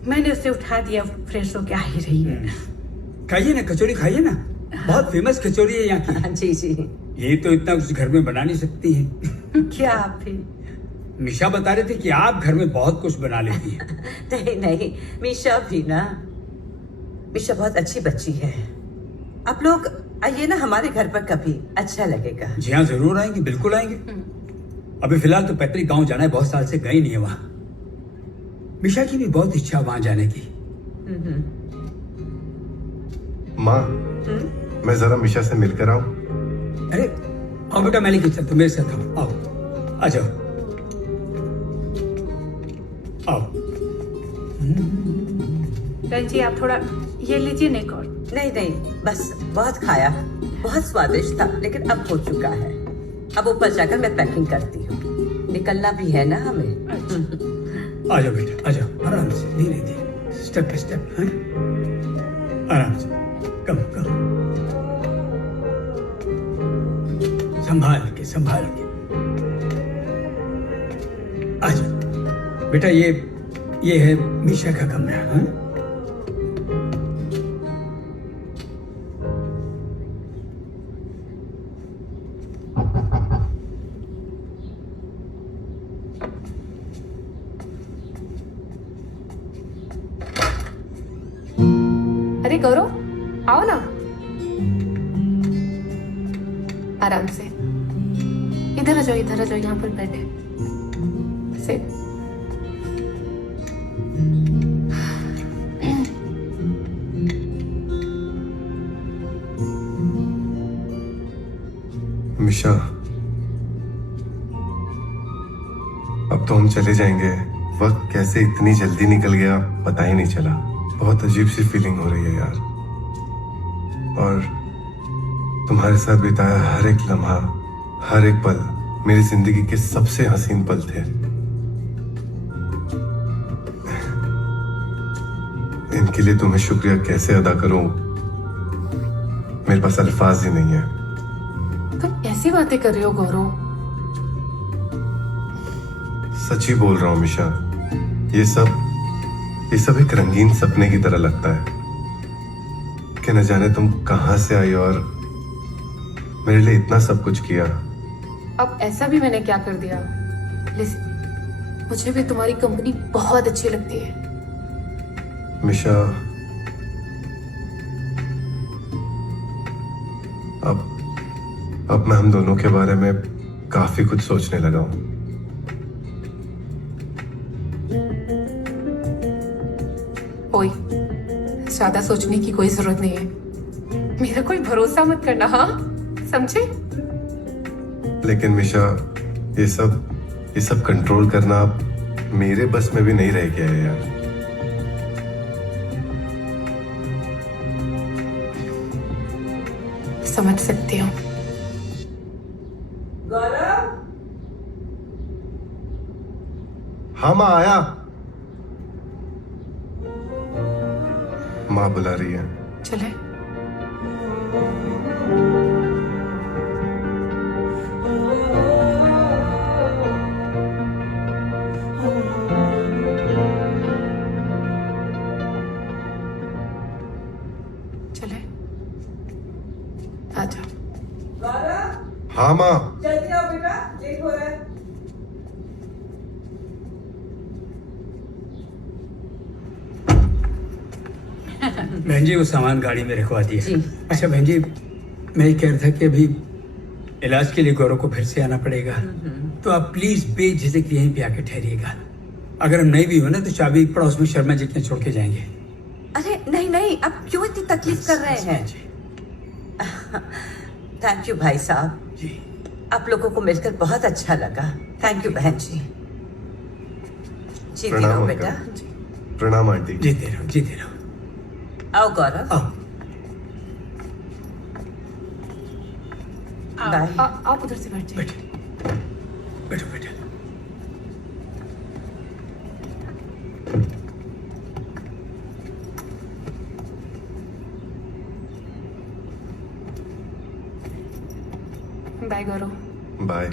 मैंने उसे उठा दिया, फ्रेश होके आ ही रही है। खाइए ना, कचौरी खाइए ना, बहुत फेमस कचौरी है यहाँ की। जी जी। ये तो इतना कुछ घर में बना नहीं सकती है। क्या आप भी? मिशा बता रहे थे कि आप घर में बहुत कुछ बना लेती हैं। नहीं नहीं, मीशा भी ना, मीशा बहुत अच्छी बच्ची है। आप लोग आइए ना हमारे घर पर कभी, अच्छा लगेगा। जी हाँ, जरूर आएंगे, बिल्कुल आएंगे। अभी फिलहाल तो पैतृक गांव जाना है, बहुत साल से गए नहीं है वहाँ। मिशा की भी बहुत इच्छा वहाँ जाने की। माँ, मैं जरा मिशा से मिलकर आऊं? अरे आओ बेटा, मैं लेके चलता हूँ, मेरे साथ आओ। आओ, आ जाओ, आओ। बहन जी, आप थोड़ा ये लीजिए, नेक और। नहीं नहीं, बस बहुत खाया, बहुत स्वादिष्ट था, लेकिन अब हो चुका है। अब ऊपर जाकर मैं पैकिंग करती हूँ, निकलना भी है ना हमें। आ जाओ बेटा, आ जाओ, आराम से, धीरे धीरे, स्टेप बाय स्टेप, हैं? आराम से, कम कम, संभाल के संभाल के। आ जाओ बेटा, ये है मीशा का कमरा। हाँ? अरे गौरव, आओ ना। आराम से इधर आ जाओ, इधर आ जाओ, यहाँ पर बेड है। सिट। मिशा, अब तो हम चले जाएंगे। वक्त कैसे इतनी जल्दी निकल गया पता ही नहीं चला। बहुत अजीब सी फीलिंग हो रही है यार। और तुम्हारे साथ बिताया हर एक लम्हा, हर एक पल मेरी जिंदगी के सबसे हसीन पल थे। इनके लिए तुम्हें शुक्रिया कैसे अदा करूं, मेरे पास अल्फाज ही नहीं है। तुम कैसी बातें कर रहे हो गौरव? सच ही बोल रहा हूं मिशा। ये सब एक रंगीन सपने की तरह लगता है कि न जाने तुम कहां से आई और मेरे लिए इतना सब कुछ किया। अब ऐसा भी मैंने क्या कर दिया? लिसन, मुझे भी तुम्हारी कंपनी बहुत अच्छी लगती है। मिशा, अब मैं हम दोनों के बारे में काफी कुछ सोचने लगा हूं। ओए, ज्यादा सोचने की कोई जरूरत नहीं है। मेरा कोई भरोसा मत करना, हाँ? समझे? लेकिन मिशा, ये सब कंट्रोल करना अब मेरे बस में भी नहीं रह गया है यार। समझ सकती हूँ। गौरव, हाँ माँ, आया। माँ बुला रही है। चले। चले, आ जाओ। गौरव, हाँ माँ। जल्दी आओ बेटा, लेट हो रहा है। बहन जी, वो सामान गाड़ी में रखवा दिया। जी। अच्छा बहन जी, मैं ये कह रहा था कि अभी इलाज के लिए गौरव को फिर से आना पड़ेगा, तो आप प्लीज बेझिझक यहीं पे आके ठहरिएगा। अगर हम नहीं भी हो ना तो चाबी पड़ोस में शर्मा जी के छोड़ के जाएंगे। अरे नहीं नहीं, अब क्यों इतनी तकलीफ कर रहे हैं? थैंक यू भाई साहब जी। आप लोगों को मिलकर बहुत अच्छा लगा। थैंक यू बहन जी। जीती प्रणाम रहो अंकल। बेटा। प्रणाम आंटी। जीते रहो, जीते रहो। आओ गौरव, आओ। बाय। आप उधर से बैठ जाइए। बैठो बैठो बैठो। बाय गौरव। बाय।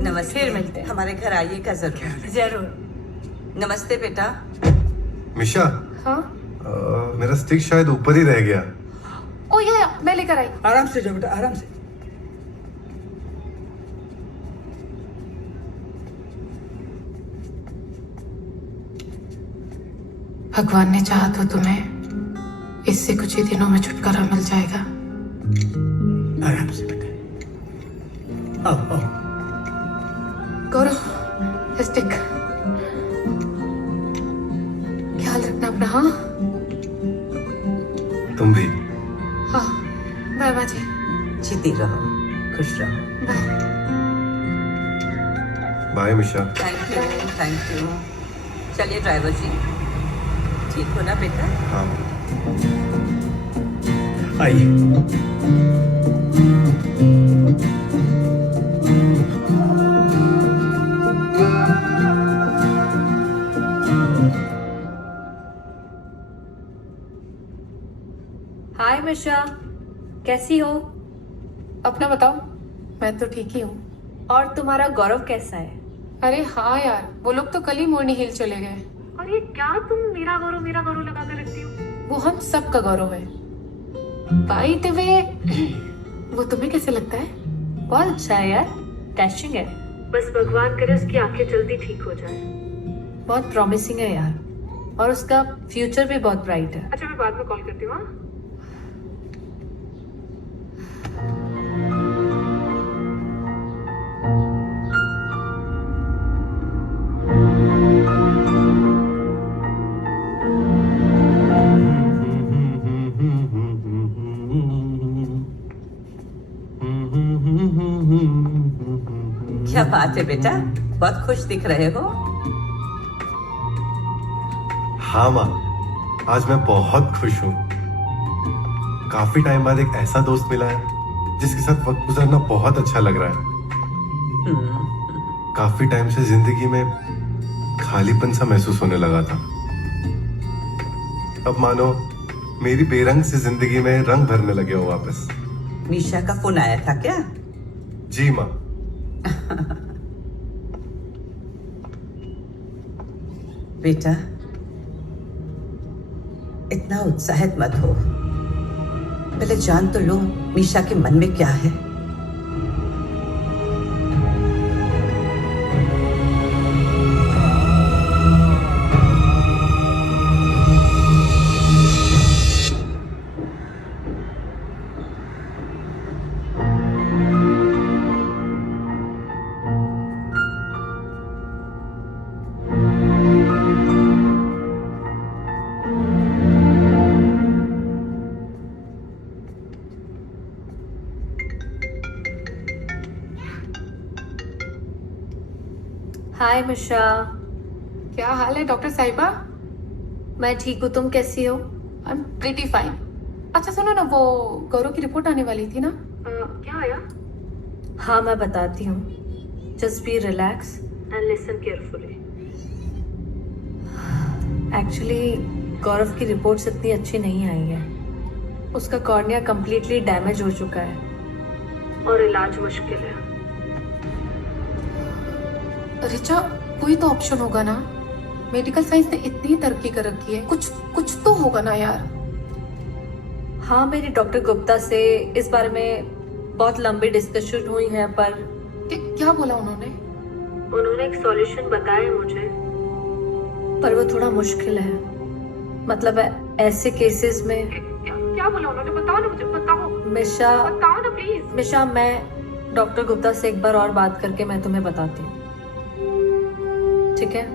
नमस्ते। फिर मिलते हैं। हमारे घर आइएगा जरूर। जरूर। नमस्ते बेटा। मिशा, हाँ? मेरा स्टिक शायद ऊपर ही रह गया। ओ या मैं लेकर आई। आराम से जाओ बेटा, आराम से। भगवान ने चाहा तो तुम्हें इससे कुछ ही दिनों में छुटकारा मिल जाएगा। आराम से बेटा। आओ आओ। गौरव, स्टिक। ख्याल रखना अपना, हाँ? तुम भी। हाँ, बाय बाजी। जीती रहो, खुश रहो। Bye. Bye Misha. Thank you, thank you. चलिए ड्राइवर जी, ठीक हो ना बेटा? हाँ। आइए। हाय मिशा, कैसी हो? अपना बताओ। मैं तो ठीक ही हूँ। और तुम्हारा गौरव कैसा है? अरे हाँ यार, वो लोग तो कल ही मोरनी हिल चले गए। और ये क्या तुम मेरा गौरव लगा कर रखती हो? वो हम सब का गौरव है। बाय द वे, वो तुम्हें कैसे लगता है? बहुत अच्छा है यार, डैशिंग है। बस भगवान करे उसकी आंखें जल्दी ठीक हो जाए। बहुत प्रॉमिसिंग है यार, और उसका फ्यूचर भी बहुत ब्राइट है। अच्छा, मैं बाद में कॉल करती हूँ। हाँ? क्या बात है बेटा, बहुत खुश दिख रहे हो। हाँ माँ, आज मैं बहुत खुश हूँ। काफी टाइम बाद एक ऐसा दोस्त मिला है जिसके साथ वक्त गुजारना बहुत अच्छा लग रहा है। काफी टाइम से जिंदगी में खालीपन सा महसूस होने लगा था। अब मानो मेरी बेरंग सी जिंदगी में रंग भरने लगे हो वापस। मीशा का फोन आया था क्या? जी माँ। बेटा, इतना उत्साहित मत हो। पहले जान तो लो मीशा के मन में क्या है। हाय मिशा, क्या हाल है डॉक्टर साहिबा? मैं ठीक हूँ, तुम कैसी हो? I am pretty fine. अच्छा सुनो ना, वो गौरव की रिपोर्ट आने वाली थी ना? क्या आया? हाँ, मैं बताती हूँ। Just be relax and listen carefully. Actually Gaurav की रिपोर्ट्स इतनी अच्छी नहीं आई है। उसका कॉर्निया कंप्लीटली डैमेज हो चुका है और इलाज मुश्किल है। रिचा, कोई तो ऑप्शन होगा ना? मेडिकल साइंस ने इतनी तरक्की कर रखी है, कुछ तो होगा ना यार। हाँ, मेरी डॉक्टर गुप्ता से इस बारे में बहुत लंबी डिस्कशन हुई है, पर क्या बोला उन्होंने? उन्होंने एक सॉल्यूशन बताया मुझे, पर वो थोड़ा मुश्किल है। मतलब ऐसे केसेस में। क्या बोला उन्होंने? बताओ ना मुझे, बताओ। मिशा, बताओ ना प्लीज। मिशा, मैं डॉक्टर गुप्ता से एक बार और बात करके मैं तुम्हें बताती हूँ, ठीक है?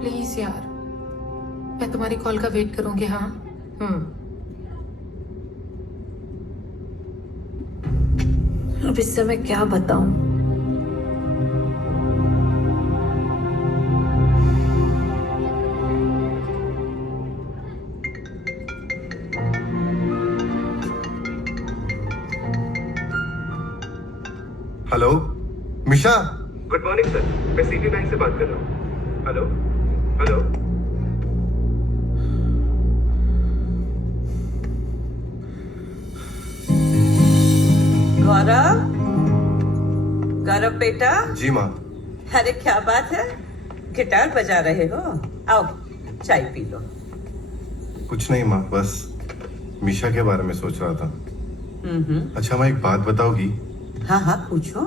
प्लीज यार, मैं तुम्हारी कॉल का वेट करूंगी। हाँ। अब इससे मैं क्या बताऊं? हेलो मिशा। गुड मॉर्निंग सर, मैं सीपी बैंक से बात कर रहा हूँ। Hello hello. गौरव, गौरव बेटा। जी माँ। अरे क्या बात है, गिटार बजा रहे हो? आओ चाय पी लो। कुछ नहीं माँ, बस मीशा के बारे में सोच रहा था। अच्छा माँ, एक बात बताओगी? हाँ हाँ, पूछो।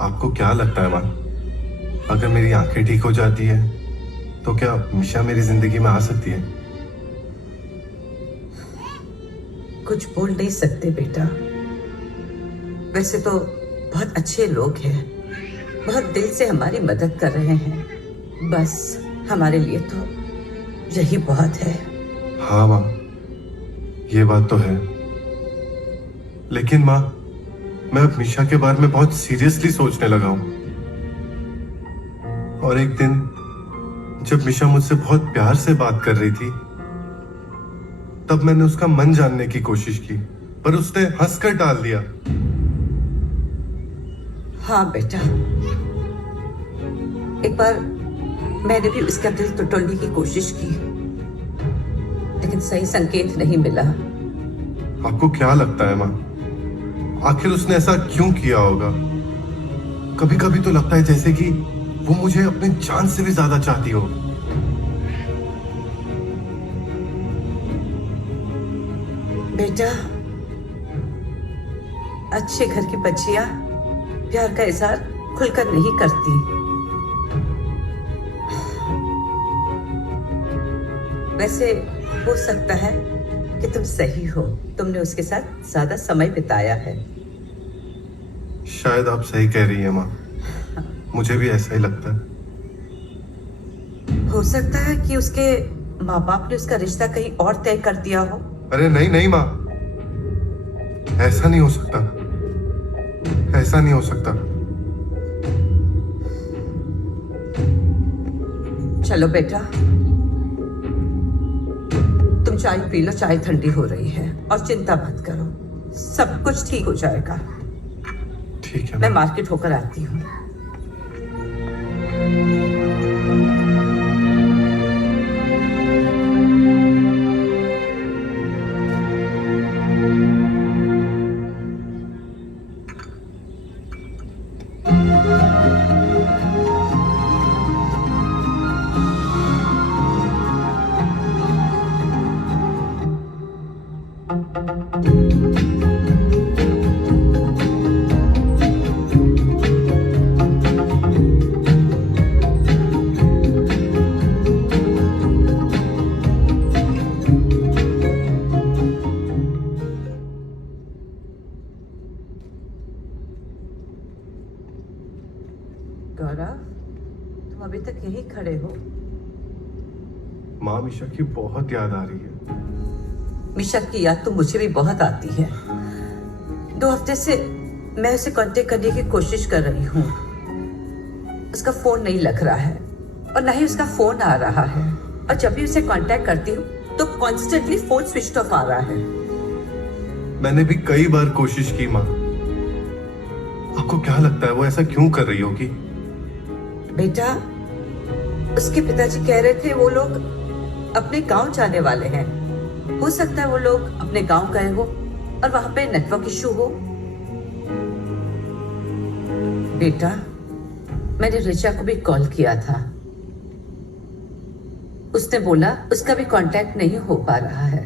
आपको क्या लगता है माँ, अगर मेरी आंखें ठीक हो जाती है तो क्या मीशा मेरी जिंदगी में आ सकती है? कुछ बोल नहीं सकते बेटा। वैसे तो बहुत अच्छे लोग हैं, बहुत दिल से हमारी मदद कर रहे हैं। बस हमारे लिए तो यही बहुत है। हाँ माँ, ये बात तो है। लेकिन माँ, मैं अब मीशा के बारे में बहुत सीरियसली सोचने लगा हूं। और एक दिन जब मीशा मुझसे बहुत प्यार से बात कर रही थी, तब मैंने उसका मन जानने की कोशिश की, पर उसने हंसकर टाल दिया। हाँ बेटा, एक बार मैंने भी उसका दिल टटोलने की कोशिश की, लेकिन सही संकेत नहीं मिला। आपको क्या लगता है माँ, आखिर उसने ऐसा क्यों किया होगा? कभी कभी तो लगता है जैसे कि वो मुझे अपने जान से भी ज्यादा चाहती हो। बेटा, अच्छे घर की बच्चियां प्यार का इजहार खुलकर नहीं करती। वैसे हो सकता है कि तुम सही हो, तुमने उसके साथ ज्यादा समय बिताया है। शायद आप सही कह रही है माँ, मुझे भी ऐसा ही लगता है। हो सकता है कि उसके माँ बाप ने उसका रिश्ता कहीं और तय कर दिया हो। अरे नहीं नहीं माँ, ऐसा नहीं हो सकता, ऐसा नहीं हो सकता। चलो बेटा, तुम चाय पी लो, चाय ठंडी हो रही है। और चिंता मत करो, सब कुछ ठीक हो जाएगा। ठीक है, मैं मार्केट होकर आती हूँ। गौरव, तुम अभी तक यहीं खड़े हो? माँ मिशा की बहुत याद आ रही है। मिशा की याद तो मुझे भी बहुत आती है। 2 हफ्ते से मैं उसे कांटेक्ट करने की कोशिश कर रही हूँ। उसका फोन नहीं लग रहा है और न ही उसका फोन आ रहा है। और जब भी उसे कांटेक्ट करती हूँ तो कॉन्स्टेंटली फोन स्विच ऑफ आ रहा है। मैंने भी कई बार कोशिश की माँ। आपको क्या लगता है वो ऐसा क्यों कर रही होगी? बेटा, उसके पिताजी कह रहे थे वो लोग अपने गांव जाने वाले हैं। हो सकता है वो लोग अपने गांव गए हो और वहां पे नेटवर्क इशू हो। बेटा, मैंने ऋचा को भी कॉल किया था। उसने बोला उसका भी कांटेक्ट नहीं हो पा रहा है।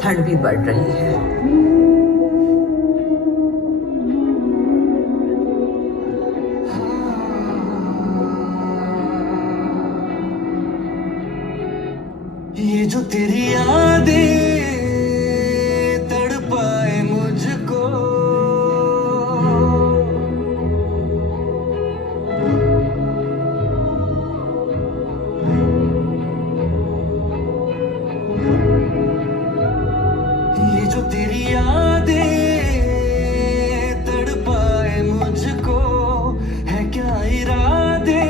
ठंड भी बढ़ रही है। ये जो तेरी यादें तड़पाए मुझको, ये जो तेरी यादें तड़पाए मुझको, है क्या इरादे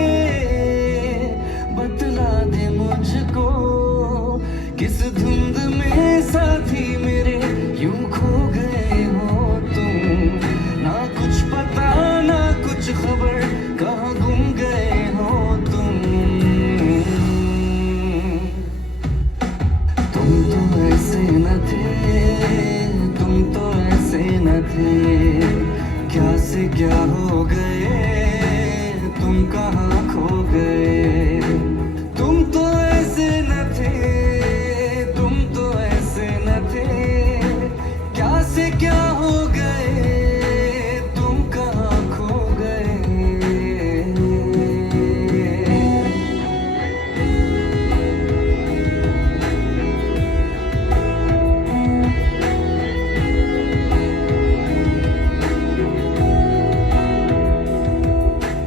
बतला दे मुझको। किस धुंध में साथी मेरे यूं खो गए हो तुम, ना कुछ पता ना कुछ खबर, कहाँ गुम गए हो तुम। तुम तो ऐसे न थे, तुम तो ऐसे न थे, क्या से क्या हो गए, तुम कहाँ खो गए। तुम तो ऐसे न थे, क्या से क्या हो गए, तुम कहाँ खो गए।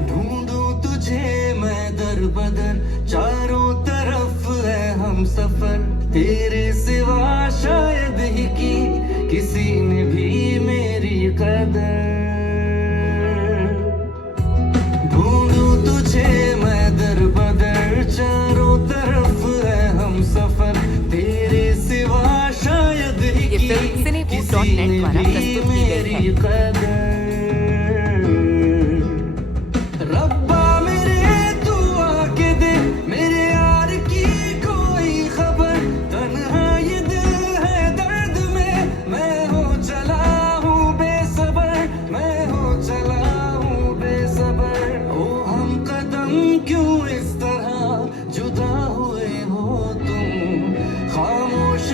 ढूंढूं तुझे मैं दर बदर, चारों तरफ है हम सफर, तेरे सिवा शायद ही की किसी ने भी मेरी कदर। ढूंढूं तुझे मैं दर बदर, चारों तरफ है हम सफर, तेरे सिवा शायद ही की किसी ने भी मेरी कदर। रब्बा मेरे तू आके दे मेरे यार की कोई खबर, तन्हा ये दिल है दर्द में, मैं हो चला हूँ बेसबर, मैं हो चला हूँ बेसबर। ओ हम कदम क्यों इस तरह जुदा हुए हो तुम, खामोश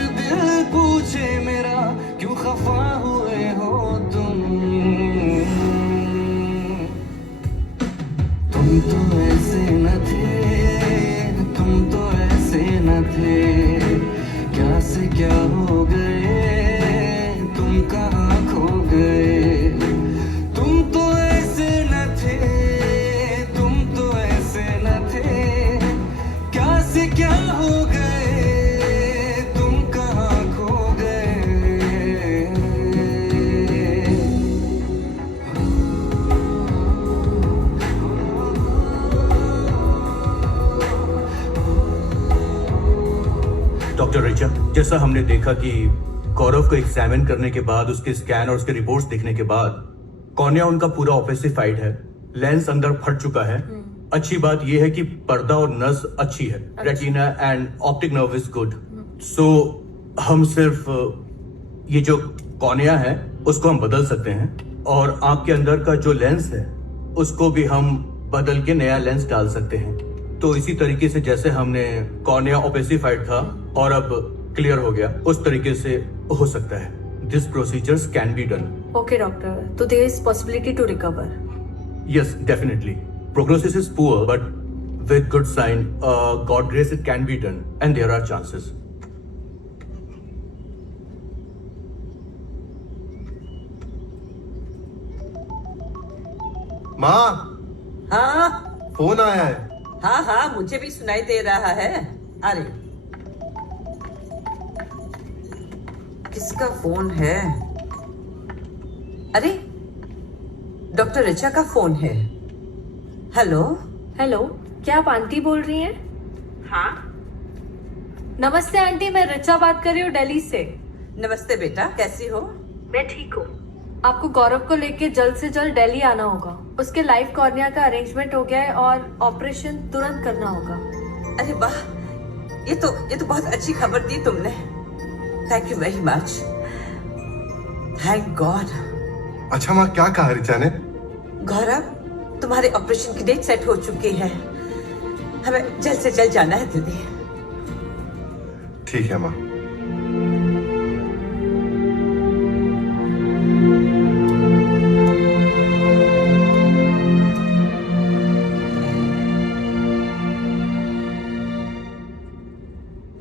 डॉक्टर रिचा, जैसा हमने देखा कि गौरव को एग्जामिन करने के बाद, उसके स्कैन और उसके रिपोर्ट्स देखने के बाद कॉर्निया उनका पूरा ऑपेसिफाइड है, लेंस अंदर फट चुका है। अच्छी बात यह है कि पर्दा और नस अच्छी है, retina and optic nerve is good. So हम सिर्फ ये जो कॉर्निया है उसको हम बदल सकते हैं, और आंख के अंदर का जो लेंस है उसको भी हम बदल के नया लेंस डाल सकते हैं। तो इसी तरीके से जैसे हमने कॉर्निया ओपेसिफाइड था और अब क्लियर हो गया, उस तरीके से हो सकता है। This procedures can be done. Okay doctor, तो there is possibility to recover? Yes, definitely. Prognosis is poor, but with good sign, God grace, it can be done, and there are chances. माँ, हाँ फोन आया है। हाँ हाँ, मुझे भी सुनाई दे रहा है। अरे किसका फोन है? अरे डॉक्टर रिचा का फोन है। हेलो। हेलो, क्या आप आंटी बोल रही हैं? हाँ नमस्ते आंटी, मैं रिचा बात कर रही हूँ दिल्ली से। नमस्ते बेटा, कैसी हो? मैं ठीक हूँ। आपको गौरव को लेके जल्द से जल्द दिल्ली आना होगा। उसके लाइव कॉर्निया का अरेंजमेंट हो गया है और ऑपरेशन तुरंत करना होगा। अरे वाह, ये तो बहुत अच्छी खबर दी तुमने। Thank you very much. Thank God. अच्छा माँ, क्या कहा रिचा ने? गौरव, तुम्हारे ऑपरेशन की डेट सेट हो चुकी है। हमें जल्द से जल्द जाना है दिल्ली। ठीक है माँ।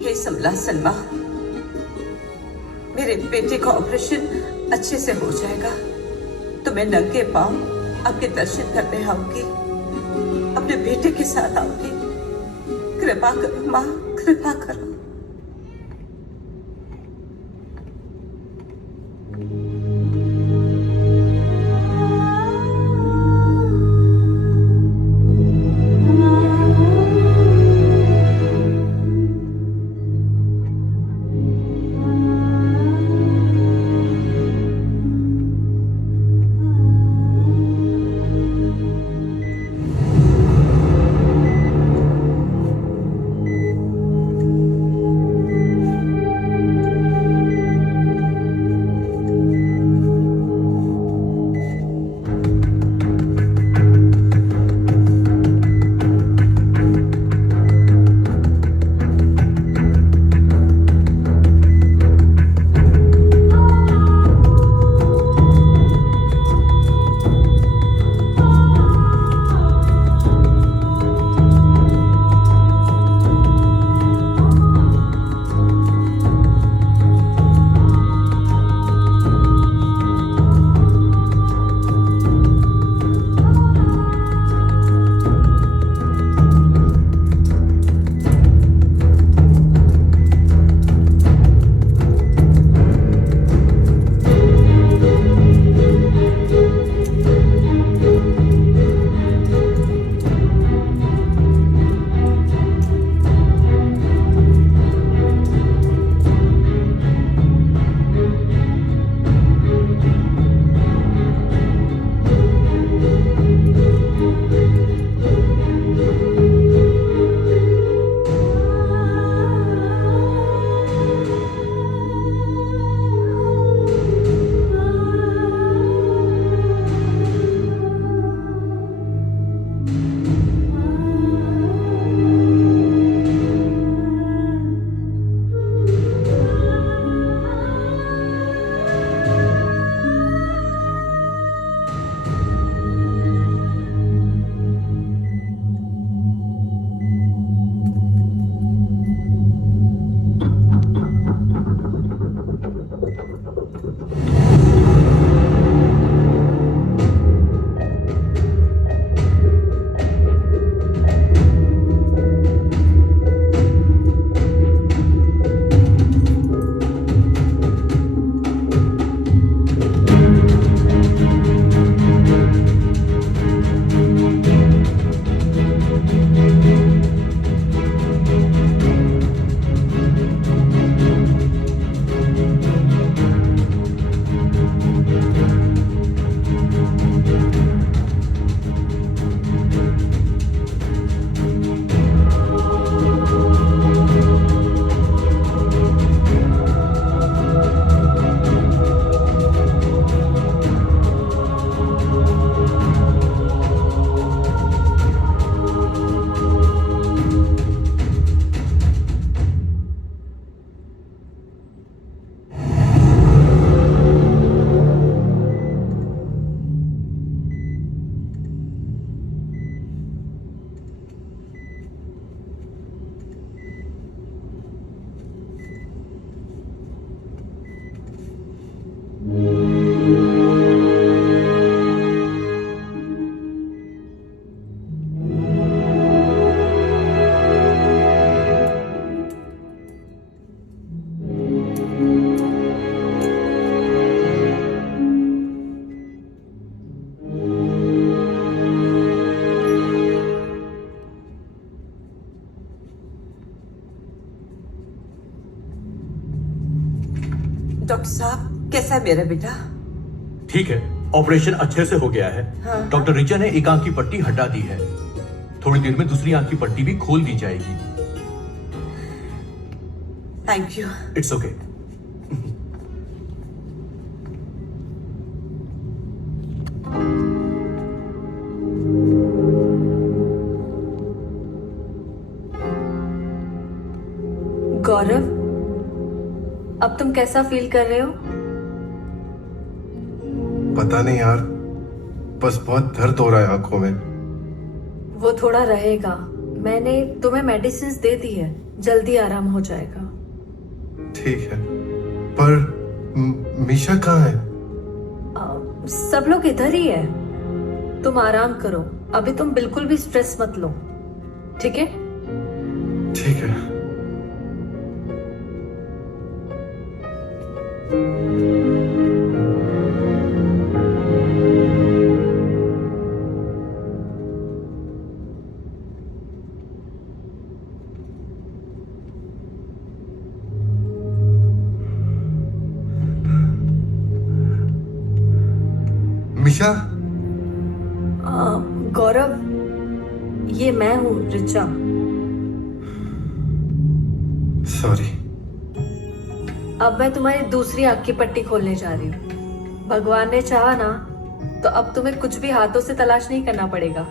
हे समला सलमा, मेरे बेटे का ऑपरेशन अच्छे से हो जाएगा तो मैं नंगे पांव आपके दर्शन करने आऊंगी, अपने बेटे के साथ आऊंगी। कृपा करो माँ, कृपा करो। डॉक्टर साहब कैसा है मेरा बेटा? ठीक है, ऑपरेशन अच्छे से हो गया है। हाँ। डॉक्टर रिचा ने एक आंख की पट्टी हटा दी है, थोड़ी देर में दूसरी आंख की पट्टी भी खोल दी जाएगी। Thank you. It's okay. Gaurav, अब तुम कैसा फील कर रहे हो? पता नहीं यार, बस बहुत दर्द हो रहा है आंखों में। वो थोड़ा रहेगा, मैंने तुम्हें मेडिसिन दे दी है, जल्दी आराम हो जाएगा। ठीक है, पर मीशा कहाँ है? सब लोग इधर ही है। तुम आराम करो, अभी तुम बिल्कुल भी स्ट्रेस मत लो, ठीक है? ठीक है। मीशा, गौरव, ये मैं हूँ रिचा। सॉरी। अब मैं तुम्हारी दूसरी आंख की पट्टी खोलने जा रही हूँ। भगवान ने चाहा ना तो अब तुम्हें कुछ भी हाथों से तलाश नहीं करना पड़ेगा।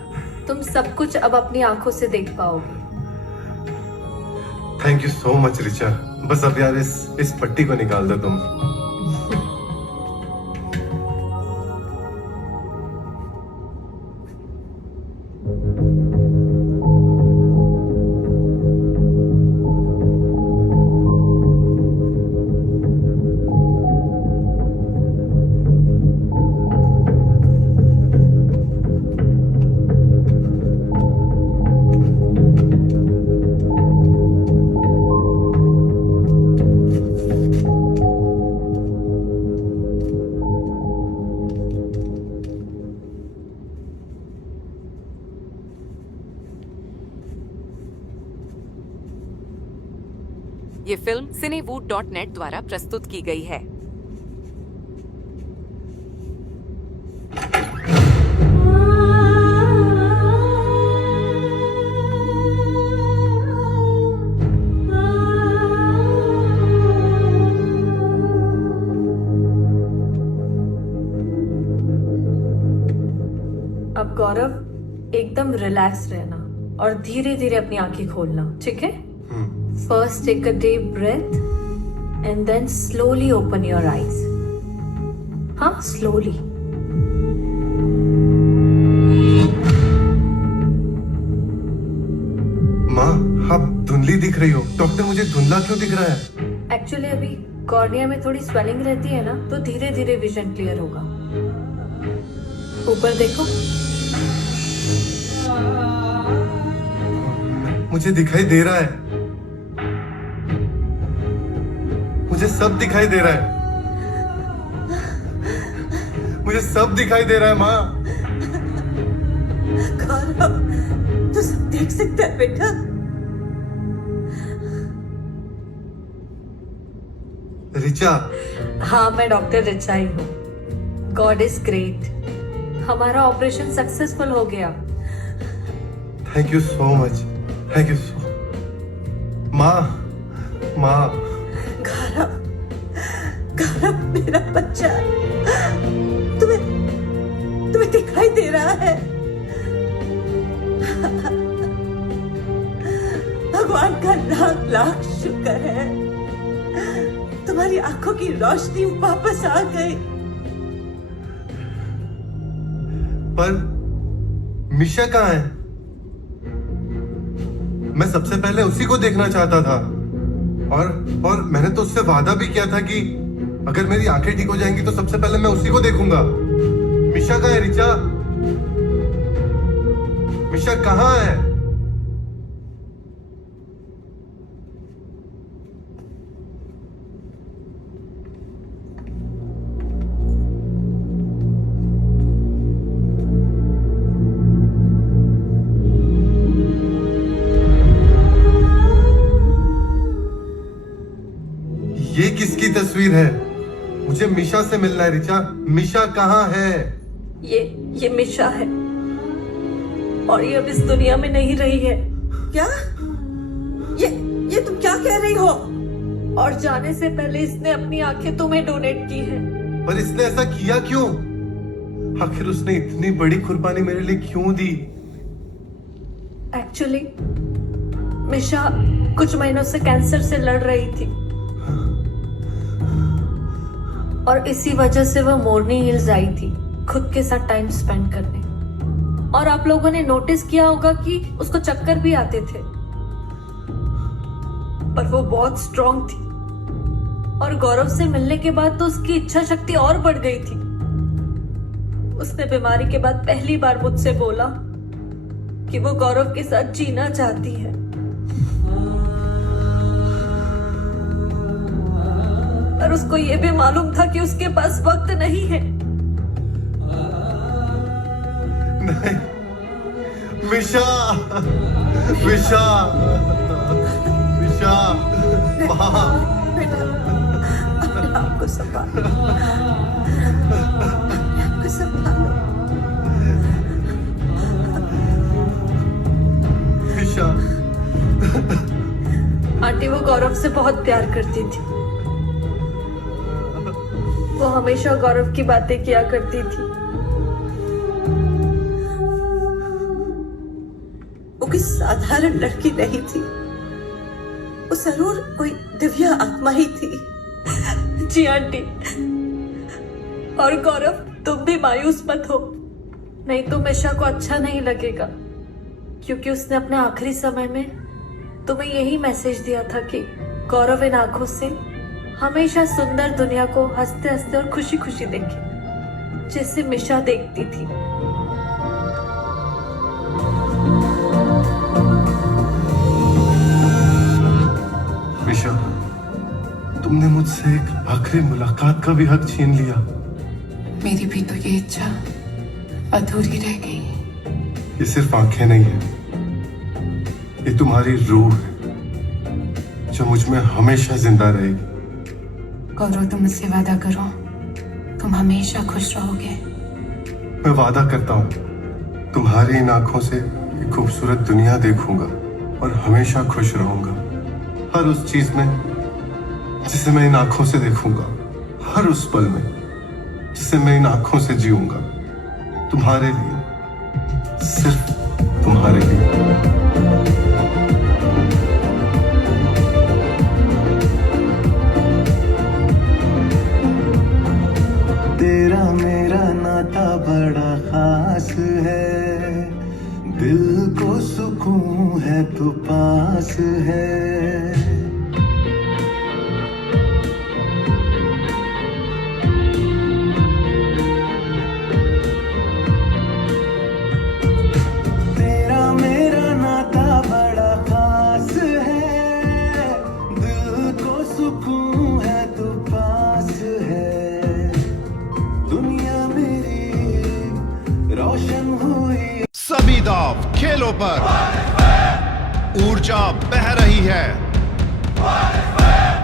तुम सब कुछ अब अपनी आंखों से देख पाओगे। Thank you so much Richa. बस अब यार इस पट्टी को निकाल दो तुम। ये फिल्म cinewood.net द्वारा प्रस्तुत की गई है। अब गौरव, एकदम रिलैक्स रहना और धीरे धीरे अपनी आंखें खोलना, ठीक है? First take a deep breath and then slowly open your eyes. हाँ, slowly. माँ, आप धुंधली दिख रही हो। डॉक्टर, मुझे धुंधला क्यों दिख रहा है? एक्चुअली अभी कॉर्निया में थोड़ी स्वेलिंग रहती है ना, तो धीरे धीरे विजन क्लियर होगा। ऊपर देखो। मुझे दिखाई दे रहा है। मुझे सब दिखाई दे रहा है। मुझे सब दिखाई दे रहा है माँ। गौरव, तू सब देख सकता है बेटा। रिचा। हाँ, मैं डॉक्टर रिचा ही हूँ। God is great. हमारा ऑपरेशन सक्सेसफुल हो गया। Thank you so much. Thank you so. माँ, माँ। गौरव, गौरव मेरा बच्चा, तुम्हें दिखाई दे रहा है। भगवान का लाख लाख शुक्र है, तुम्हारी आंखों की रोशनी वापस आ गई। पर मीशा कहाँ है? मैं सबसे पहले उसी को देखना चाहता था और मैंने तो उससे वादा भी किया था कि अगर मेरी आंखें ठीक हो जाएंगी तो सबसे पहले मैं उसी को देखूंगा। मीशा कहाँ है रिचा? मीशा कहाँ है? ये किसकी तस्वीर है? मुझे मिशा से मिलना है रिचा। मिशा कहाँ है? ये मिशा है और ये अब इस दुनिया में नहीं रही है। क्या? ये तुम क्या कह रही हो? और जाने से पहले इसने अपनी आंखें तुम्हें डोनेट की है। पर इसने ऐसा किया क्यों? आखिर उसने इतनी बड़ी कुर्बानी मेरे लिए क्यों दी? एक्चुअली मिशा कुछ महीनों से कैंसर से लड़ रही थी और इसी वजह से वह मोरनी हिल्स आई थी खुद के साथ टाइम स्पेंड करने। और आप लोगों ने नोटिस किया होगा कि उसको चक्कर भी आते थे, पर वो बहुत स्ट्रांग थी और गौरव से मिलने के बाद तो उसकी इच्छा शक्ति और बढ़ गई थी। उसने बीमारी के बाद पहली बार मुझसे बोला कि वो गौरव के साथ जीना चाहती है। और उसको ये भी मालूम था कि उसके पास वक्त नहीं है। नहीं, मिशा, मिशा, मिशा, माँ। अपने आप को संभालो, अपने आप को संभालो। मिशा। आंटी वो गौरव से बहुत प्यार करती थी। वो हमेशा गौरव की बातें किया करती थी। वो कोई साधारण लड़की नहीं थी, वो जरूर कोई दिव्या आत्मा ही थी। जी आंटी। और गौरव तुम भी मायूस मत हो, नहीं तो मिशा को अच्छा नहीं लगेगा, क्योंकि उसने अपने आखिरी समय में तुम्हें यही मैसेज दिया था कि गौरव इन आंखों से हमेशा सुंदर दुनिया को हंसते हंसते और खुशी खुशी देखे, जैसे मिशा देखती थी। मिशा, तुमने मुझसे एक आखिरी मुलाकात का भी हक छीन लिया। मेरी भी तो ये इच्छा अधूरी रह गई। ये सिर्फ आंखें नहीं है, ये तुम्हारी रूह है जो मुझ में हमेशा जिंदा रहेगी। गौरव, तुम मुझसे वादा करो, तुम हमेशा खुश रहोगे। मैं वादा करता हूँ तुम्हारी इन आंखों से ये खूबसूरत दुनिया देखूंगा और हमेशा खुश रहूंगा। हर उस चीज में जिसे मैं इन आंखों से देखूंगा, हर उस पल में जिसे मैं इन आंखों से जीऊंगा, तुम्हारे लिए, सिर्फ तुम्हारे लिए। तेरा मेरा नाता बड़ा खास है, दिल को सुकून है तो पास है। तेरा मेरा नाता बड़ा खास है, दिल को सुकून है तो पास है। दुनिया मेरी रोशन हुई। सभी दाव खेलों पर, ऊर्जा बह रही है,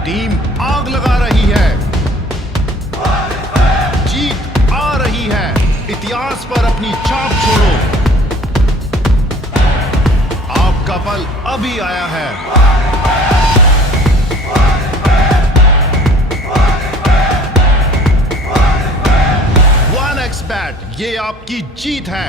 टीम आग लगा रही है, जीत आ रही है। इतिहास पर अपनी छाप छोड़ो, आपका पल अभी आया है। OneXBet, ये आपकी जीत है।